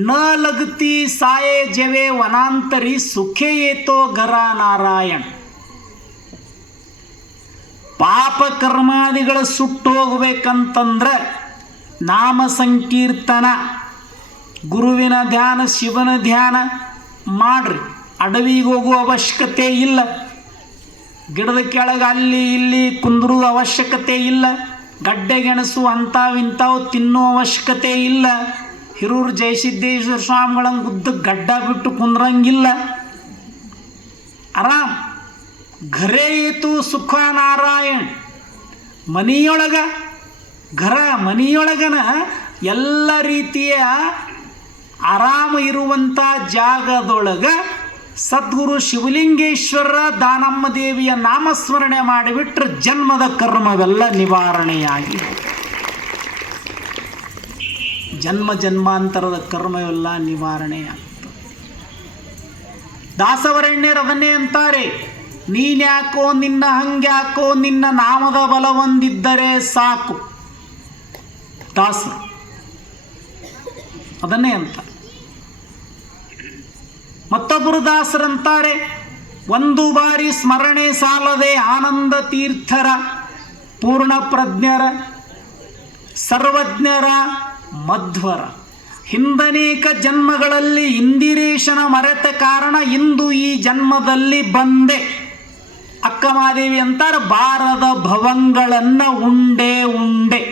ನ ಲಗತಿ ಸಾಯೇ ಜವೆ ವನಾಂತರಿ ಸುಖೇ ಏತೋ ಗರ ನಾರಾಯಣ. ಪಾಪ ಕರ್ಮಾದಿಗಳ ಸುಟ್ಟು ಹೋಗ್ಬೇಕಂತಂದ್ರೆ ನಾಮ ಸಂಕೀರ್ತನ, ಗುರುವಿನ ಧ್ಯಾನ, ಶಿವನ ಧ್ಯಾನ ಮಾಡ್ರಿ. ಅಡವಿಗೆ ಹೋಗುವ ಅವಶ್ಯಕತೆ ಇಲ್ಲ, ಗಿಡದ ಕೆಳಗೆ ಅಲ್ಲಿ ಇಲ್ಲಿ ಕುಂದ್ರದ ಅವಶ್ಯಕತೆ ಇಲ್ಲ, ಗಡ್ಡೆ ಗೆಣಸು ಅಂಥವಿಂಥವು ತಿನ್ನೋ ಅವಶ್ಯಕತೆ ಇಲ್ಲ. ಹಿರೂರು ಜಯಸಿದ್ದೇಶ್ವರ ಸ್ವಾಮಿಗಳಂಗೆ ಗುದ್ದ ಗಡ್ಡ ಬಿಟ್ಟು ಕುಂದ್ರಂಗಿಲ್ಲ. ಆರಾಮ್ ಘರೇ ಇತು ಸುಖ ನಾರಾಯಣ್. ಮನೆಯೊಳಗನ ಎಲ್ಲ ರೀತಿಯ ಆರಾಮ ಇರುವಂಥ ಜಾಗದೊಳಗೆ ಸದ್ಗುರು ಶಿವಲಿಂಗೇಶ್ವರ ದಾನಮ್ಮ ದೇವಿಯ ನಾಮಸ್ಮರಣೆ ಮಾಡಿಬಿಟ್ರೆ ಜನ್ಮದ ಕರ್ಮವೆಲ್ಲ ನಿವಾರಣೆಯಾಗಿ, ಜನ್ಮಾಂತರದ ಕರ್ಮವೆಲ್ಲ ನಿವಾರಣೆ ಆಗ್ತದೆ. ದಾಸವರಣ್ಯರು ಅದನ್ನೇ ಅಂತಾರೆ, ನೀನ್ಯಾಕೋ ನಿನ್ನ ಹಂಗ್ಯಾಕೋ ನಿನ್ನ ನಾಮದ ಬಲ ಹೊಂದಿದ್ದರೆ ಸಾಕು. ದಾಸರು ಅದನ್ನೇ ಅಂತ. ಮತ್ತೊಬ್ಬರು ದಾಸರಂತಾರೆ, ಒಂದು ಬಾರಿ ಸ್ಮರಣೆ ಸಾಲದೆ ಆನಂದ ತೀರ್ಥರ, ಪೂರ್ಣ ಪ್ರಜ್ಞರ, ಸರ್ವಜ್ಞರ, ಮಧ್ವರ, ಹಿಂದನೇಕ ಜನ್ಮಗಳಲ್ಲಿ ಇಂದಿರೇಶನ ಮರೆತ ಕಾರಣ ಇಂದು ಈ ಜನ್ಮದಲ್ಲಿ ಬಂದೆ. ಅಕ್ಕಮಾದೇವಿ ಅಂತಾರೆ, ಬಾರದ ಭವಂಗಳನ್ನು ಉಂಡೆ ಉಂಡೆ.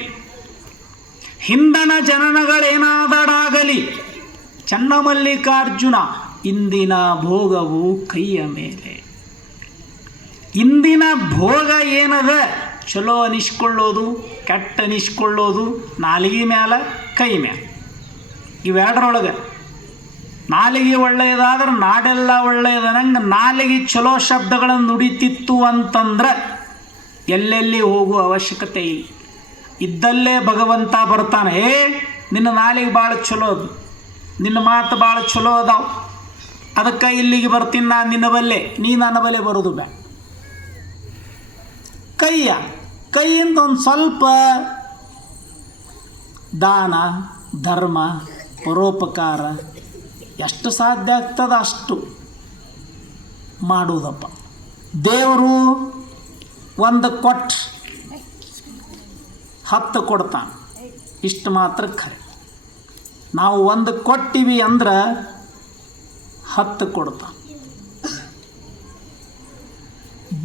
ಹಿಂದನ ಜನನಗಳೇನಾದಡಾಗಲಿ ಚನ್ನಮಲ್ಲಿಕಾರ್ಜುನ, ಇಂದಿನ ಭೋಗವು ಕೈಯ ಮೇಲೆ. ಇಂದಿನ ಭೋಗ ಏನದ, ಚಲೋ ಅನಿಸ್ಕೊಳ್ಳೋದು, ಕೆಟ್ಟ ಅನಿಸ್ಕೊಳ್ಳೋದು, ನಾಲಿಗೆ ಮ್ಯಾಲ ಕೈ ಮ್ಯಾಲ. ಇವೆರಡರೊಳಗೆ ನಾಲಿಗೆ ಒಳ್ಳೆಯದಾದ್ರೆ ನಾಡೆಲ್ಲ ಒಳ್ಳೆಯದನಂಗೆ ನಾಲಿಗೆ ಚಲೋ ಶಬ್ದಗಳನ್ನು ನುಡಿತಿತ್ತು ಅಂತಂದ್ರೆ ಎಲ್ಲೆಲ್ಲಿ ಹೋಗುವ ಅವಶ್ಯಕತೆ ಇಲ್ಲ. ಇದ್ದಲ್ಲೇ ಭಗವಂತ ಬರ್ತಾನೆ. ನಿನ್ನ ನಾಲಿಗೆ ಭಾಳ ಚಲೋ ಅದು, ನಿನ್ನ ಮಾತು ಭಾಳ ಚಲೋ ಅದಾವ, ಅದಕ್ಕೆ ಇಲ್ಲಿಗೆ ಬರ್ತೀನಿ ನಾನು ನಿನ್ನ ಬಲ್ಲೆ, ನೀ ನನ್ನ ಬಲ್ಲೆ ಬರೋದು ಬೇಡ. ಕೈಯಿಂದ ಒಂದು ಸ್ವಲ್ಪ ದಾನ ಧರ್ಮ ಪರೋಪಕಾರ ಎಷ್ಟು ಸಾಧ್ಯ ಆಗ್ತದೆ ಅಷ್ಟು ಮಾಡುವುದಪ್ಪ. ದೇವರು ಒಂದು ಕೊಟ್ಟು 10 ಕೊಡ್ತಾನೆ, ಇಷ್ಟು ಮಾತ್ರ ಖರೆ. ನಾವು ಒಂದು ಕೊಟ್ಟಿವಿ ಅಂದ್ರೆ 10 ಕೊಡ್ತಾನೆ.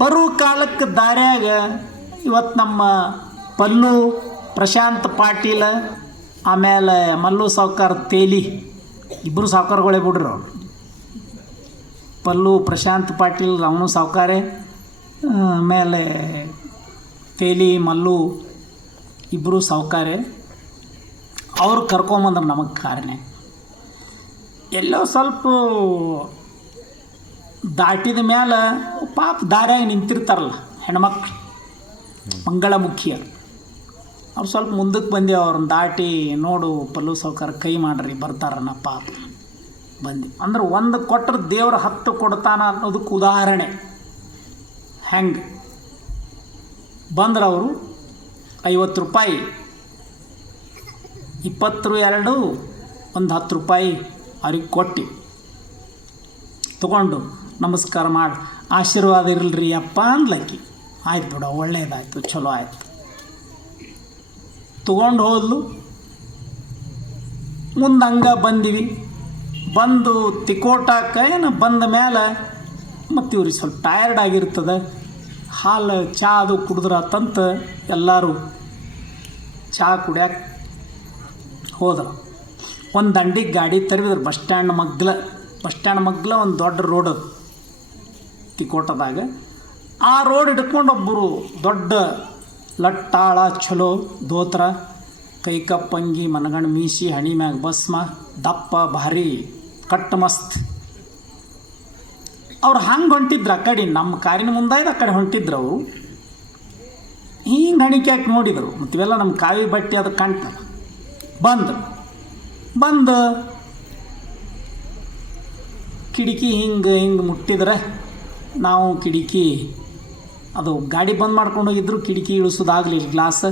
ಬರೋ ಕಾಲಕ್ಕೆ ದಾರ್ಯಾಗ ಇವತ್ತು ನಮ್ಮ ಪಲ್ಲು ಪ್ರಶಾಂತ್ ಪಾಟೀಲ್ ಆಮೇಲೆ ಮಲ್ಲು ಸಾವ್ಕಾರ ತೇಲಿ, ಇಬ್ಬರು ಸಾವ್ಕಾರಗಳೇ ಬಿಡ್ರಿ ಅವ್ರು. ಪಲ್ಲು ಪ್ರಶಾಂತ್ ಪಾಟೀಲ್ ಅವನು ಸಾವ್ಕಾರೆ, ಆಮೇಲೆ ತೇಲಿ ಮಲ್ಲು ಇಬ್ಬರು ಸಾವ್ಕಾರೆ. ಅವ್ರು ಕರ್ಕೊಂಬಂದ್ರೆ ನಮಗೆ ಕಾರಣ ಎಲ್ಲೋ ಸ್ವಲ್ಪ ದಾಟಿದ ಮೇಲೆ ಪಾಪ ದಾರ್ಯಾಗ ನಿಂತಿರ್ತಾರಲ್ಲ ಹೆಣ್ಮಕ್ಳು, ಮಂಗಳಮುಖಿಯರು, ಅವ್ರು ಸ್ವಲ್ಪ ಮುಂದಕ್ಕೆ ಬಂದೆವು. ಅವ್ರನ್ನ ದಾಟಿ ನೋಡು ಪಲ್ಲು ಸಾವ್ಕಾರ ಕೈ ಮಾಡ್ರಿ ಬರ್ತಾರನ್ನ ಪಾಪ ಬಂದು ಅಂದ್ರೆ ಒಂದು ಕೊಟ್ಟರೆ ದೇವ್ರ 10 ಕೊಡ್ತಾನ ಅನ್ನೋದಕ್ಕೆ ಉದಾಹರಣೆ. ಹೆಂಗೆ ಬಂದ್ರೆ ಅವರು 50 ರೂಪಾಯಿ, 22 ಒಂದು 10 ರೂಪಾಯಿ ಅವ್ರಿಗೆ ಕೊಟ್ಟು ತಗೊಂಡು ನಮಸ್ಕಾರ ಮಾಡಿ ಆಶೀರ್ವಾದ ಇರಲ್ರಿ ಅಪ್ಪ ಅಂದ್ಲಕ್ಕಿ. ಆಯ್ತು ಬಿಡ, ಒಳ್ಳೇದಾಯ್ತು, ಚಲೋ ಆಯ್ತು. ತಗೊಂಡು ಹೋದ್ಲು. ಮುಂದೆ ಹಂಗೆ ಬಂದೀವಿ. ಬಂದು ತಿಕೋಟಾಕ ಏನು ಬಂದ ಮೇಲೆ ಮತ್ತು ಇವ್ರಿಗೆ ಸ್ವಲ್ಪ ಟಯರ್ಡ್ ಆಗಿರ್ತದೆ. ಹಾಲು ಚಹಾ ಅದು ಕುಡಿದ್ರಾತಂತ ಎಲ್ಲರೂ ಚಹಾ ಕುಡಿಯಕ್ಕೆ ಹೋದ್ರು. ಒಂದು ದಂಡಿಗೆ ಗಾಡಿ ತರಿದ್ರು. ಬಸ್ ಸ್ಟ್ಯಾಂಡ್ ಮಗ್ಲ ಒಂದು ದೊಡ್ಡ ರೋಡ್ ಅದು ತಿಕೋಟದಾಗ. ಆ ರೋಡ್ ಹಿಡ್ಕೊಂಡು ಒಬ್ಬರು ದೊಡ್ಡ ಲಟ್ಟಾಳ ಚಲೋ ದೋತ್ರ, ಕೈಕಪ್ಪಂಗಿ, ಮನಗಂಡು ಮೀಸಿ, ಹಣಿ ಮ್ಯಾಗ ಭಸ್ಮ, ದಪ್ಪ ಭಾರಿ ಕಟ್ಟು ಮಸ್ತ್. ಅವ್ರು ಹಂಗೆ ಹೊಂಟಿದ್ರು. ಆ ಕಡೆ ನಮ್ಮ ಕಾರಿನ ಮುಂದಾಯ್ದು ಆ ಕಡೆ ಹೊಂಟಿದ್ರು. ಅವರು ಹಿಂಗೆ ಹಣಿಕ್ಯಾಕೆ ನೋಡಿದರು. ಮತ್ತು ಇವೆಲ್ಲ ನಮ್ಮ ಕಾವಿ ಬಟ್ಟೆ ಅದು ಕಾಣ್ತದೆ. ಬಂದು ಕಿಟಕಿ ಹಿಂಗೆ ಮುಟ್ಟಿದ್ರೆ ನಾವು ಕಿಟಕಿ ಅದು ಗಾಡಿ ಬಂದ್ ಮಾಡ್ಕೊಂಡು ಹೋಗಿದ್ರು. ಕಿಟಕಿ ಇಳಿಸೋದಾಗಲಿಲ್ಲ, ಗ್ಲಾಸ್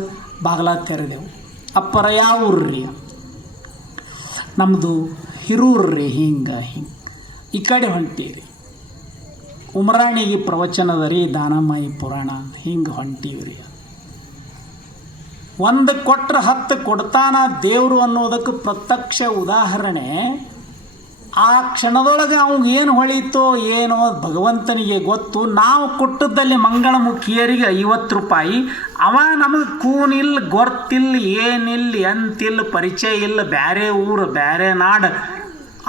ಬಾಗಿಲ ತೆರೆದೆವು. ಅಪ್ಪರ ಯಾವ ಊರ್ರಿ? ನಮ್ಮದು ಹಿರೂರ್ರಿ. ಹಿಂಗೆ ಈ ಕಡೆ ಹೊಂಟೀವಿ. ಉಮರಾಣಿಗೆ ಪ್ರವಚನದ ರೀ, ದಾನಮಾಯಿ ಪುರಾಣ, ಹಿಂಗೆ ಹೊಂಟೀವಿ ರೀ. ಒಂದು ಕೊಟ್ಟರೆ 10 ಕೊಡ್ತಾನ ದೇವರು ಅನ್ನೋದಕ್ಕೆ ಪ್ರತ್ಯಕ್ಷ ಉದಾಹರಣೆ. ಆ ಕ್ಷಣದೊಳಗೆ ಅವ್ಗೆ ಏನು ಹೊಳೀತೋ ಏನೋ ಭಗವಂತನಿಗೆ ಗೊತ್ತು. ನಾವು ಕೊಟ್ಟದ್ದಲ್ಲಿ ಮಂಗಳಮುಖಿಯರಿಗೆ 50 ರೂಪಾಯಿ. ಅವ ನಮಗೆ ಕೂನಿಲ್ಲ, ಗೊತ್ತಿಲ್ಲ, ಏನಿಲ್ಲ, ಎಂತಿಲ್ಲ, ಪರಿಚಯ ಇಲ್ಲ, ಬೇರೆ ಊರು ಬೇರೆ ನಾಡು.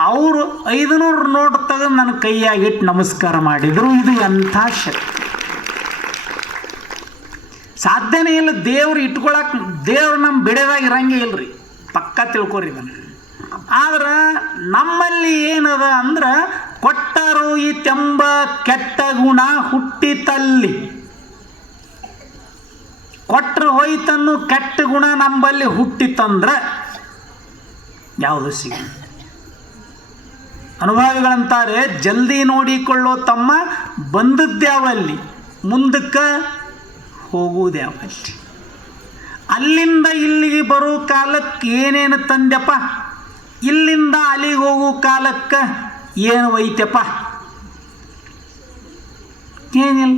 ಅವರು 500 ನೋಟ್ ತೆಗೆದು ನನ್ನ ಕೈಯಾಗಿಟ್ಟು ನಮಸ್ಕಾರ ಮಾಡಿದರು. ಇದು ಎಂಥ ಶಕ್ತಿ! ಸಾಧ್ಯನೇ ಇಲ್ಲ. ದೇವ್ರು ಇಟ್ಕೊಳಕ್ಕೆ ದೇವ್ರು ನಮ್ಮ ಬಿಡದಾಗ ಇರಂಗೇ ಇಲ್ಲರಿ, ಪಕ್ಕ ತಿಳ್ಕೊರಿ ಇದನ್ನು. ಆದ್ರೆ ನಮ್ಮಲ್ಲಿ ಏನದ ಅಂದ್ರೆ ಕೊಟ್ಟರು ಇತೆಂಬ ಕೆಟ್ಟ ಗುಣ ಹುಟ್ಟಿತಲ್ಲಿ. ಕೊಟ್ಟರು ಹೋಯ್ತನ್ನು ಕೆಟ್ಟ ಗುಣ ನಮ್ಮಲ್ಲಿ ಹುಟ್ಟಿತಂದ್ರೆ ಯಾವುದು ಸಿಗ ಅನುಭವಿಗಳಂತಾರೆ, ಜಲ್ದಿ ನೋಡಿಕೊಳ್ಳೋ ತಮ್ಮ ಬಂದದ್ಯಾವಲ್ಲಿ, ಮುಂದಕ್ಕೆ ಹೋಗುವುದ್ಯಾವಲ್ಲಿ. ಅಲ್ಲಿಂದ ಇಲ್ಲಿಗೆ ಬರೋ ಕಾಲಕ್ಕೆ ಏನೇನು ತಂದೆಪ್ಪ, ಇಲ್ಲಿಂದ ಅಲ್ಲಿಗೆ ಹೋಗೋ ಕಾಲಕ್ಕೆ ಏನು ಒಯ್ತಪ್ಪ? ಏನಿಲ್ಲ.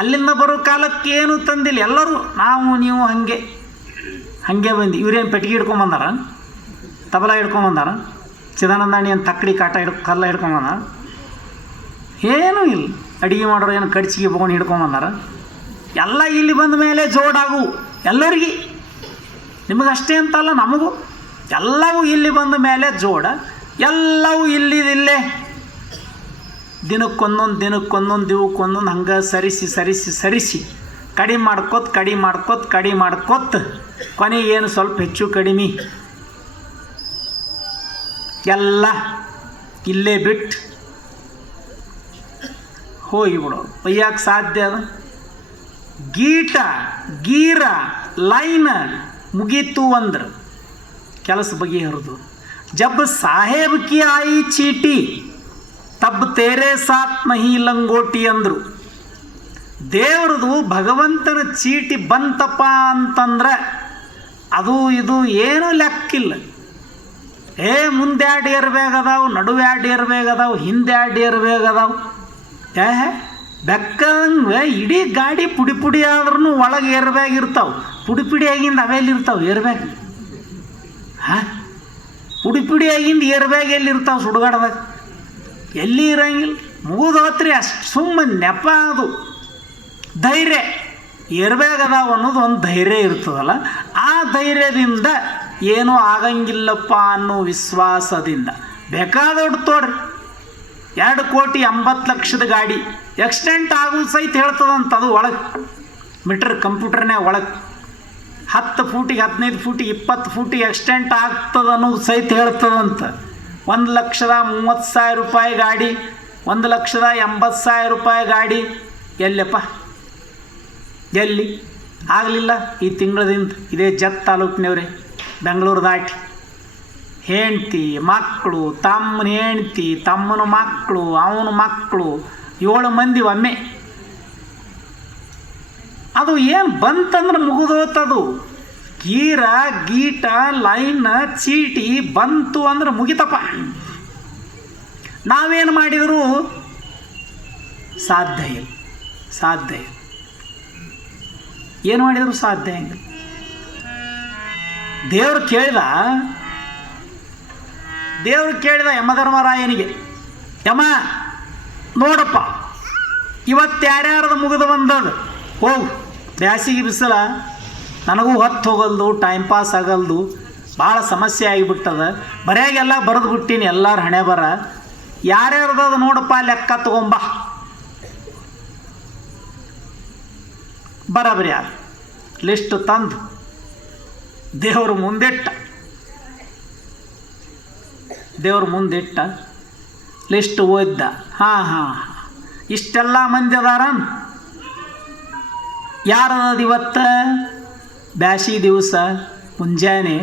ಅಲ್ಲಿಂದ ಬರೋ ಕಾಲಕ್ಕೆ ಏನು ತಂದಿಲ್ಲ. ಎಲ್ಲರೂ ನಾವು ನೀವು ಹಾಗೆ ಬಂದು. ಇವ್ರೇನು ಪೆಟ್ಟಿಗೆ ಹಿಡ್ಕೊಂಬಂದಾರ, ತಬಲ ಹಿಡ್ಕೊಂಬಂದಾರ, ಚಿದಾನಂದಾಣಿ ಅಂತ ತಕ್ಕಡಿ ಕಾಟ ಕಲ್ಲ ಹಿಡ್ಕೊಂಬಂದಾರ? ಏನೂ ಇಲ್ಲ. ಅಡುಗೆ ಮಾಡೋರು ಏನು ಕಡ್ಚಿಗೆ ಬೋಣಿ ಹಿಡ್ಕೊಂಬಂದಾರ? ಎಲ್ಲ ಇಲ್ಲಿ ಬಂದ ಮೇಲೆ ಜೋಡಾಗು ಎಲ್ಲರಿಗೆ. ನಿಮಗಷ್ಟೇ ಅಂತಲ್ಲ, ನಮಗೂ ಎಲ್ಲವೂ ಇಲ್ಲಿ ಬಂದ ಮೇಲೆ ಜೋಡ. ಎಲ್ಲವೂ ಇಲ್ಲಿದಿಲ್ಲೇ ದಿನಕ್ಕೊಂದೊಂದು ದಿವಕ್ಕೊಂದೊಂದು ಹಂಗೆ ಸರಿಸಿ ಕಡಿಮೆ ಮಾಡ್ಕೊತ ಕೊನೆಗೆ ಏನು ಸ್ವಲ್ಪ ಹೆಚ್ಚು ಕಡಿಮೆ ಎಲ್ಲ ಇಲ್ಲೇ ಬಿಟ್ಟು ಹೋಗಿಬಿಡೋದು. ಒಯ್ಯಕ್ಕೆ ಸಾಧ್ಯ ಅದ? ಗೀರ ಲೈನ್ ಮುಗೀತು ಅಂದ್ರೆ ಕೆಲಸ ಬಗೆಹರಿದು. ಜಬ್ ಸಾಹೇಬ್ ಕಿ ಆಯಿ ಚೀಟಿ ತಬ್ ತೇರೆ ಸಾತ್ ನಹಿ ಲಂಗೋಟಿ ಅಂದರು. ದೇವ್ರದು ಭಗವಂತನ ಚೀಟಿ ಬಂತಪ್ಪ ಅಂತಂದ್ರೆ ಅದು ಇದು ಏನೂ ಲೆಕ್ಕಿಲ್ಲ. ಮುಂದೆ 2 ಏರ್ಬೇಕದಾವು, ನಡುವೆ 2 ಏರ್ಬೇಕದಾವು, ಹಿಂದೆ 2 ಏರ್ಬೇಕದಾವು. ಬೆಕ್ಕಂಗೆ ಇಡೀ ಗಾಡಿ ಪುಡಿ ಆದ್ರೂ ಒಳಗೆ ಏರ್ಬ್ಯಾಗ್ ಇರ್ತಾವೆ. ಪುಡಿ ಆಗಿಂದ ಅವೆಲ್ಲಿ ಇರ್ತಾವೆ ಏರ್ಬ್ಯಾಗ್? ಪುಡಿ ಆಗಿಂದ ಏರ್ಬ್ಯಾಗ್ ಎಲ್ಲಿರ್ತಾವೆ? ಸುಡುಗಾಡ್ದಾಗ ಎಲ್ಲಿ ಇರಂಗಿಲ್ಲ. ಮುಗಿದು ಹೋತ್ರಿ ಅಷ್ಟು ಸುಮ್ಮನೆ ನೆಪ. ಅದು ಧೈರ್ಯ ಏರ್ಬ್ಯಾಗ್ ಅದಾವ ಅನ್ನೋದು ಒಂದು ಧೈರ್ಯ ಇರ್ತದಲ್ಲ, ಆ ಧೈರ್ಯದಿಂದ ಏನೂ ಆಗಂಗಿಲ್ಲಪ್ಪ ಅನ್ನೋ ವಿಶ್ವಾಸದಿಂದ ಬೇಕಾದೊಡ್ಡು ತೋಡ್ರಿ. 2,80,00,000 ಗಾಡಿ ಎಕ್ಸ್ಟೆಂಟ್ ಆಗೋದು ಸಹಿತ ಹೇಳ್ತದಂತ. ಅದು ಒಳಗೆ ಮೀಟ್ರ್ ಕಂಪ್ಯೂಟರ್ನೇ ಒಳಗೆ 10 ಫೂಟಿಗೆ 15 ಫೂಟಿಗೆ 20 ಫೂಟಿಗೆ ಎಕ್ಸ್ಟೆಂಟ್ ಆಗ್ತದೆ ಅನ್ನೋದು ಸಹಿತ ಹೇಳ್ತದಂತ. 1,30,30,000 ರೂಪಾಯಿ ಗಾಡಿ, 1,80,000 ರೂಪಾಯಿ ಗಾಡಿ ಎಲ್ಲಪ್ಪ? ಎಲ್ಲಿ ಆಗಲಿಲ್ಲ? ಈ ತಿಂಗಳದಿಂದ ಇದೇ ಜತ್ ತಾಲೂಕಿನವ್ರೆ, ಬೆಂಗಳೂರು ದಾಟಿ ಹೆಂಡ್ತಿ ಮಕ್ಕಳು, ತಮ್ಮನ ಹೆಂಡ್ತಿ, ತಮ್ಮನ ಮಕ್ಕಳು, ಅವನ ಮಕ್ಕಳು, 7 ಮಂದಿ ಒಮ್ಮೆ. ಅದು ಏನು ಬಂತಂದ್ರೆ ಮುಗಿದೋತದು. ಗೀಟ ಲೈನ್ ಚೀಟಿ ಬಂತು ಅಂದ್ರೆ ಮುಗಿತಪ್ಪ. ನಾವೇನು ಮಾಡಿದರೂ ಸಾಧ್ಯ ಇಲ್ಲ. ಏನು ಮಾಡಿದರೂ ಸಾಧ್ಯ ಇಲ್ಲ. ದೇವರು ಕೇಳಿದ ಯಮಧರ್ಮರಾಯನಿಗೆ, ಯಮ ನೋಡಪ್ಪ, ಇವತ್ತು ಯಾರ್ಯಾರದು ಮುಗಿದು ಬಂದದು, ಹೋಗು. ಬ್ಯಾಸಿಗೆ ಬಿಸಿಲ, ನನಗೂ ಹೊತ್ತು ಹೋಗಲ್ದು, ಟೈಮ್ ಪಾಸ್ ಆಗಲ್ದು, ಭಾಳ ಸಮಸ್ಯೆ ಆಗಿಬಿಟ್ಟದ. ಬರೆಯಾಗೆಲ್ಲ ಬರೆದು ಬಿಟ್ಟೀನಿ ಎಲ್ಲರ ಹಣೆ ಬರ. ಯಾರ್ಯಾರ್ದದು ನೋಡಪ್ಪ, ಲೆಕ್ಕ ತಗೊಂಬ. ಬರಬರಿ ಯಾರು ಲಿಸ್ಟ್ ತಂದು ದೇವ್ರ ಮುಂದಿಟ್ಟ ಲಿಸ್ಟ್ ಓದ್ದ. ಇಷ್ಟೆಲ್ಲ ಮಂದಿ ಅದಾರ. ಯಾರದು ಇವತ್ತು? ಬ್ಯಾಸಿಗೆ ದಿವಸ ಮುಂಜಾನೆ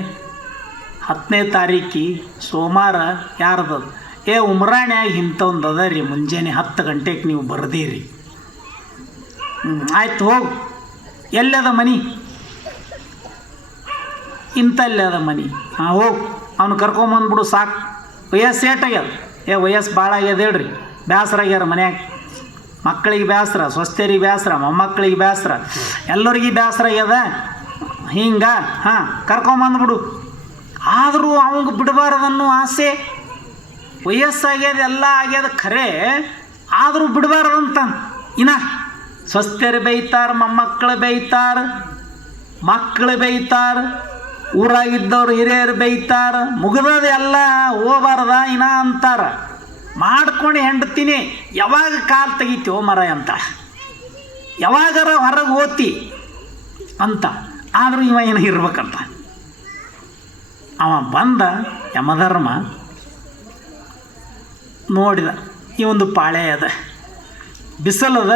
10ನೇ ತಾರೀಕಿ ಸೋಮವಾರ. ಯಾರದದು? ಉಮ್ರಾಣ್ಯಾಗ ಇಂಥೊಂದು ಅದ ರೀ, ಮುಂಜಾನೆ 10 ಗಂಟೆಗೆ ನೀವು ಬರ್ದೀರಿ. ಆಯ್ತು, ಹೋಗು. ಎಲ್ಲದ ಮನಿ? ಇಂಥಲ್ಲೇ ಅದ ಮನಿ. ಹೋಗು, ಅವನು ಕರ್ಕೊಂಬಂದ್ಬಿಡು ಸಾಕು. ವಯಸ್ಸು ಏಟಾಗ್ಯದ? ವಯಸ್ಸು ಭಾಳ ಆಗ್ಯದ ಹೇಳ್ರಿ. ಬೇಸರ ಆಗ್ಯಾರ ಮನ್ಯಾಗ. ಮಕ್ಕಳಿಗೆ ಬೇಸರ, ಸ್ವಸ್ಥರಿಗೆ ಬೇಸರ, ಮೊಮ್ಮಕ್ಕಳಿಗೆ ಬೇಸರ, ಎಲ್ಲರಿಗೆ ಬೇಸರ ಆಗ್ಯದ. ಹಿಂಗೆ ಕರ್ಕೊಂಬಂದ್ಬಿಡು. ಆದರೂ ಅವಂಗೆ ಬಿಡಬಾರ್ದನ್ನೋ ಆಸೆ. ವಯಸ್ಸಾಗ್ಯದ, ಎಲ್ಲ ಆಗ್ಯದ ಖರೆ, ಆದರೂ ಬಿಡಬಾರ್ದಂತ. ಸ್ವಸ್ಥರು ಬೈತಾರ, ಮೊಮ್ಮಕ್ಕಳು ಬೈತಾರ, ಮಕ್ಕಳು ಬೈತಾರ, ಊರಾಗಿದ್ದವ್ರು ಹಿರಿಯರು ಬೈತಾರ. ಮುಗಿದದ ಎಲ್ಲ ಹೋಗಬಾರ್ದ ಅಂತಾರ. ಮಾಡ್ಕೊಂಡು ಹೆಂಡ್ತೀನಿ ಯಾವಾಗ ಕಾಲು ತೆಗಿತೀವೋ ಮರ ಅಂತ, ಯಾವಾಗಾರ ಹೊರಗೆ ಓದ್ತಿ ಅಂತ. ಆದರೂ ಇವ ಏನೋ ಇರ್ಬೇಕಂತ. ಅವ ಬಂದ ಯಮಧರ್ಮ ನೋಡಿದ, ಇವೊಂದು ಪಾಳೆ ಅದ, ಬಿಸಿಲದ,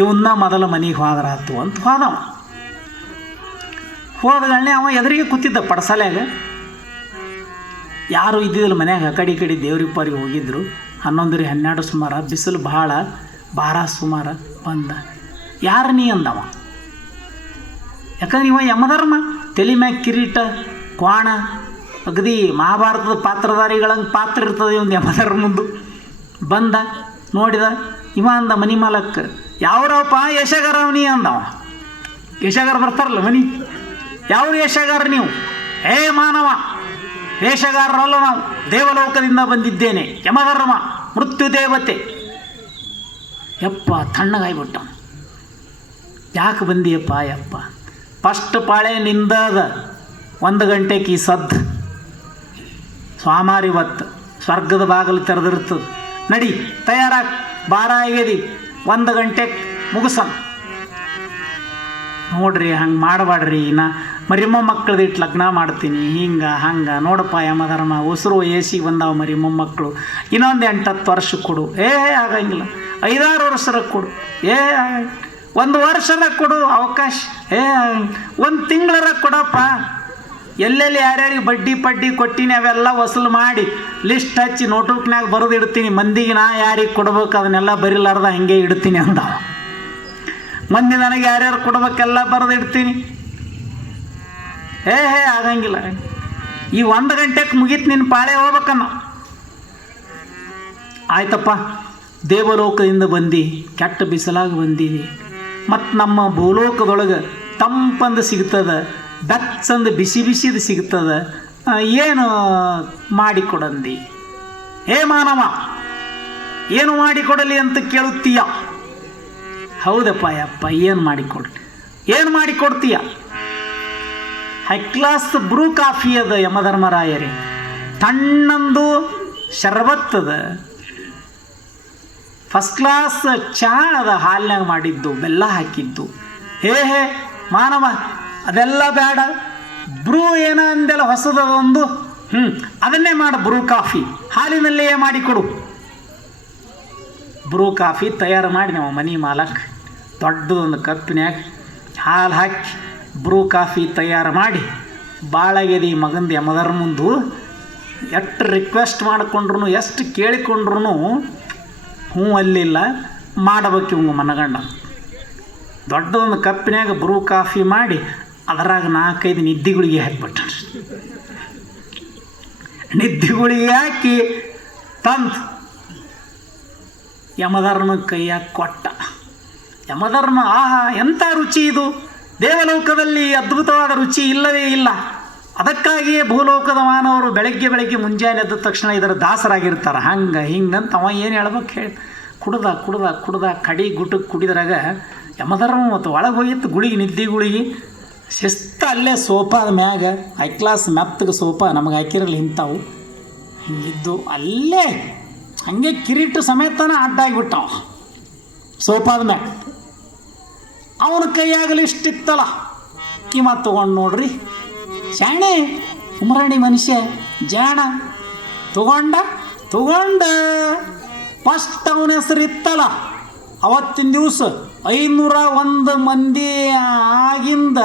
ಇವನ್ನ ಮೊದಲ ಮನೆಗೆ ಹೋದ್ರಾತು ಅಂತ ಹೋದವ. ಹೋದಗಳನ್ನೇ ಅವ ಎದುರಿಗೆ ಕೂತಿದ್ದ ಪಡಸಾಲ್ಯಾಗ. ಯಾರು ಇದ್ದಿದ್ದಿಲ್ಲ ಮನ್ಯಾಗ ಆ ಕಡೆ ದೇವ್ರಿಗೆ ಪಾರಿಗೆ ಹೋಗಿದ್ರು. 11 ಸುಮಾರು ಬಿಸಿಲು ಭಾಳ ಭಾರ ಸುಮಾರು ಬಂದ. ಯಾರು ನೀ ಅಂದವ? ಯಾಕಂದ್ರೆ ಇವ ಯಮಧರ್ಮ ತಲೆ ಮ್ಯಾಗ ಕಿರೀಟ ಕ್ವಾಣ ಅಗದಿ ಮಹಾಭಾರತದ ಪಾತ್ರಧಾರಿಗಳಂಗೆ ಪಾತ್ರ ಇರ್ತದೆ ಒಂದು ಯಮಧರ್ಮದ್ದು. ಬಂದ ನೋಡಿದ ಇವ ಅಂದ ಮನಿ ಮಾಲಕ್, ಯಾವ್ರವಪ್ಪ ಯಶಗಾರ ನೀ ಅಂದವ. ಯಶಗಾರ ಬರ್ತಾರಲ್ಲ ಮನಿ, ಯಾವ ಯಶಗಾರ ನೀವು? ಏ ಮಾನವ, ವೇಷಗಾರರಲ್ಲ ನಾವು, ದೇವಲೋಕದಿಂದ ಬಂದಿದ್ದೇನೆ, ಯಮಧರ್ಮ ಮೃತ್ಯು ದೇವತೆ. ಯಪ್ಪ ತಣ್ಣಗಾಯ್ಬಿಟ್ಟ. ಯಾಕೆ ಬಂದಿಯಪ್ಪ? ಯಪ್ಪ ಫಸ್ಟ್ ಪಾಳೆ ನಿಂದದ 1 ಗಂಟೆಗೆ ಈ ಸದ್ದು ಸ್ವಾಮಾರಿ ಹೊತ್ತು ಸ್ವರ್ಗದ ಬಾಗಿಲು ತೆರೆದಿರ್ತದೆ. ನಡಿ ತಯಾರಾಗಿ ಬಾರ ಆಗ್ಯದಿ 1 ಗಂಟೆಗೆ ಮುಗಿಸಂ. ನೋಡ್ರಿ ಹಂಗೆ ಮಾಡಬೇಡ್ರಿ, ನಾ ಮಕ್ಕಳದ್ದು ಇಟ್ಟು ಲಗ್ನ ಮಾಡ್ತೀನಿ ಹಿಂಗೆ ಹಂಗೆ. ನೋಡಪ್ಪ ಯಮಧರ್ಮ ಉಸಿರು ಏಸಿಗೆ ಬಂದಾವ ಮಕ್ಕಳು, ಇನ್ನೊಂದು 8-10 ವರ್ಷ ಕೊಡು. ಆಗಂಗಿಲ್ಲ, 5-6 ವರ್ಷದ ಕೊಡು. 1 ವರ್ಷದ ಕೊಡು ಅವಕಾಶ. 1 ತಿಂಗಳರ ಕೊಡಪ್ಪ. ಎಲ್ಲೆಲ್ಲಿ ಯಾರ್ಯಾರಿಗೆ ಬಡ್ಡಿ ಪಡ್ಡಿ ಕೊಟ್ಟಿನಿ ಅವೆಲ್ಲ ವಸೂಲು ಮಾಡಿ ಲಿಸ್ಟ್ ಹಚ್ಚಿ ನೋಟ್ಬುಕ್ನಾಗ ಬರೆದು ಇಡ್ತೀನಿ. ಮಂದಿಗೆ ನಾ ಯಾರಿಗೆ ಕೊಡ್ಬೇಕು ಅದನ್ನೆಲ್ಲ ಬರಿಲಾರ್ದ ಹಂಗೆ ಇಡ್ತೀನಿ ಅಂದ. ಮಂದಿ ನನಗೆ ಯಾರ್ಯಾರು ಕೊಡ್ಬೇಕೆಲ್ಲ ಬರೆದು ಇಡ್ತೀನಿ. ಆಗಂಗಿಲ್ಲ. ಈ 1 ಗಂಟೆಗೆ ಮುಗೀತು ನಿನ್ನ ಪಾಳೆ ಹೋಗ್ಬೇಕನ್ನ. ಆಯ್ತಪ್ಪ, ದೇವಲೋಕದಿಂದ ಬಂದು ಕೆಟ್ಟ ಬಿಸಿಲಾಗಿ ಬಂದೀವಿ. ಮತ್ತು ನಮ್ಮ ಭೂಲೋಕದೊಳಗೆ ತಂಪಂದು ಸಿಗ್ತದೆ, ಬೆಚ್ಚಂದು ಬಿಸಿದು ಸಿಗ್ತದೆ. ಏನು ಮಾಡಿಕೊಡಂದಿ? ಮಾನವ ಏನು ಮಾಡಿಕೊಡಲಿ ಅಂತ ಕೇಳುತ್ತೀಯ? ಹೌದಪ್ಪ ಯಪ್ಪ, ಏನು ಮಾಡಿಕೊಡ್ಲಿ? ಏನು ಮಾಡಿಕೊಡ್ತೀಯ? ಹೈ ಕ್ಲಾಸ್ ಬ್ರೂ ಕಾಫಿ ಅದ ಯಮಧರ್ಮರಾಯರೇ, ತಣ್ಣಂದು ಶರ್ಬತ್ತದ, ಫಸ್ಟ್ ಕ್ಲಾಸ್ ಚಹಾ ಅದ, ಹಾಲಿನಾಗ ಮಾಡಿದ್ದು, ಬೆಲ್ಲ ಹಾಕಿದ್ದು. ಮಾನವ ಅದೆಲ್ಲ ಬೇಡ. ಬ್ರೂ ಏನ ಅಂದೆಲ್ಲ ಹೊಸದೊಂದು, ಅದನ್ನೇ ಮಾಡು. ಬ್ರೂ ಕಾಫಿ ಹಾಲಿನಲ್ಲೇ ಮಾಡಿಕೊಡು. ಬ್ರೂ ಕಾಫಿ ತಯಾರು ಮಾಡಿ ನಾವು ಮನೆ ಮಾಲಕ್ ದೊಡ್ಡದೊಂದು ಕಪ್ಪಿನ್ಯಾಗ ಹಾಲು ಹಾಕಿ ಬ್ರೂ ಕಾಫಿ ತಯಾರು ಮಾಡಿ ಬಾಳಾಗ್ಯದ ಈ ಮಗಂದು ಯಮಧರ್ಮಂದು. ಎಷ್ಟು ರಿಕ್ವೆಸ್ಟ್ ಮಾಡಿಕೊಂಡ್ರು, ಎಷ್ಟು ಕೇಳಿಕೊಂಡ್ರು ಹ್ಞೂ ಅಲ್ಲಿಲ್ಲ, ಮಾಡಬೇಕು ಇವಂಗ ಮನಗಂಡ. ದೊಡ್ಡದೊಂದು ಕಪ್ಪಿನ್ಯಾಗ ಬ್ರೂ ಕಾಫಿ ಮಾಡಿ ಅದರಾಗ 4-5 ನಿದ್ದಿಗಳಿಗೆ ಹಾಕಿಬಿಟ್ಟ. ನಿದ್ದಿಗಳಿಗೆ ಹಾಕಿ ತಂದು ಯಮಧರ್ಮ ಕೈಯಾಗ ಕೊಟ್ಟ. ಯಮಧರ್ಮ ಎಂಥ ರುಚಿ ಇದು! ದೇವಲೋಕದಲ್ಲಿ ಅದ್ಭುತವಾದ ರುಚಿ ಇಲ್ಲವೇ ಇಲ್ಲ. ಅದಕ್ಕಾಗಿಯೇ ಭೂಲೋಕದ ಮಾನವರು ಬೆಳಗ್ಗೆ ಮುಂಜಾನೆ ಎದ್ದ ತಕ್ಷಣ ಇದರ ದಾಸರಾಗಿರ್ತಾರೆ. ಹಂಗೆ ಹಿಂಗಂತ ಅವ ಏನು ಹೇಳ್ಬೇಕು ಹೇಳಿ, ಕುಡ್ದ ಕಡಿ ಗುಟಕ್ಕೆ ಕುಡಿದ್ರಾಗ ಯಮಧರ್ಮ ಮತ್ತು ಒಳಗೆ ಹೋಗಿತ್ತು ಗುಳಿಗೆ, ನಿದ್ದೆ ಗುಳಿಗೆ ಶಿಸ್ತು ಅಲ್ಲೇ ಸೋಫಾದ ಮ್ಯಾಗ, ಹೈ ಕ್ಲಾಸ್ ಮೆತ್ತಗೆ ಸೋಫಾ ನಮಗೆ ಹಾಕಿರಲಿ ಇಂಥವು ಹಿಂಗಿದ್ದು, ಅಲ್ಲೇ ಹಂಗೆ ಕಿರೀಟ ಸಮೇತನ ಅಡ್ಡಾಗಿಬಿಟ್ಟವ ಸೋಫಾದ ಮ್ಯಾಗ. ಅವನ ಕೈಯಾಗಲಿ ಇಷ್ಟಿತ್ತಲ್ಲ, ಕಿಮ್ಮ ತೊಗೊಂಡು ನೋಡ್ರಿ, ಶಾಣೆ ಉಮರಾಣಿ ಮನುಷ್ಯ ಜಾಣ. ತಗೊಂಡ ಫಸ್ಟ್ ಅವನ ಹೆಸರು ಇತ್ತಲ್ಲ, ಅವತ್ತಿನ ದಿವಸ 501 ಮಂದಿ ಆಗಿಂದ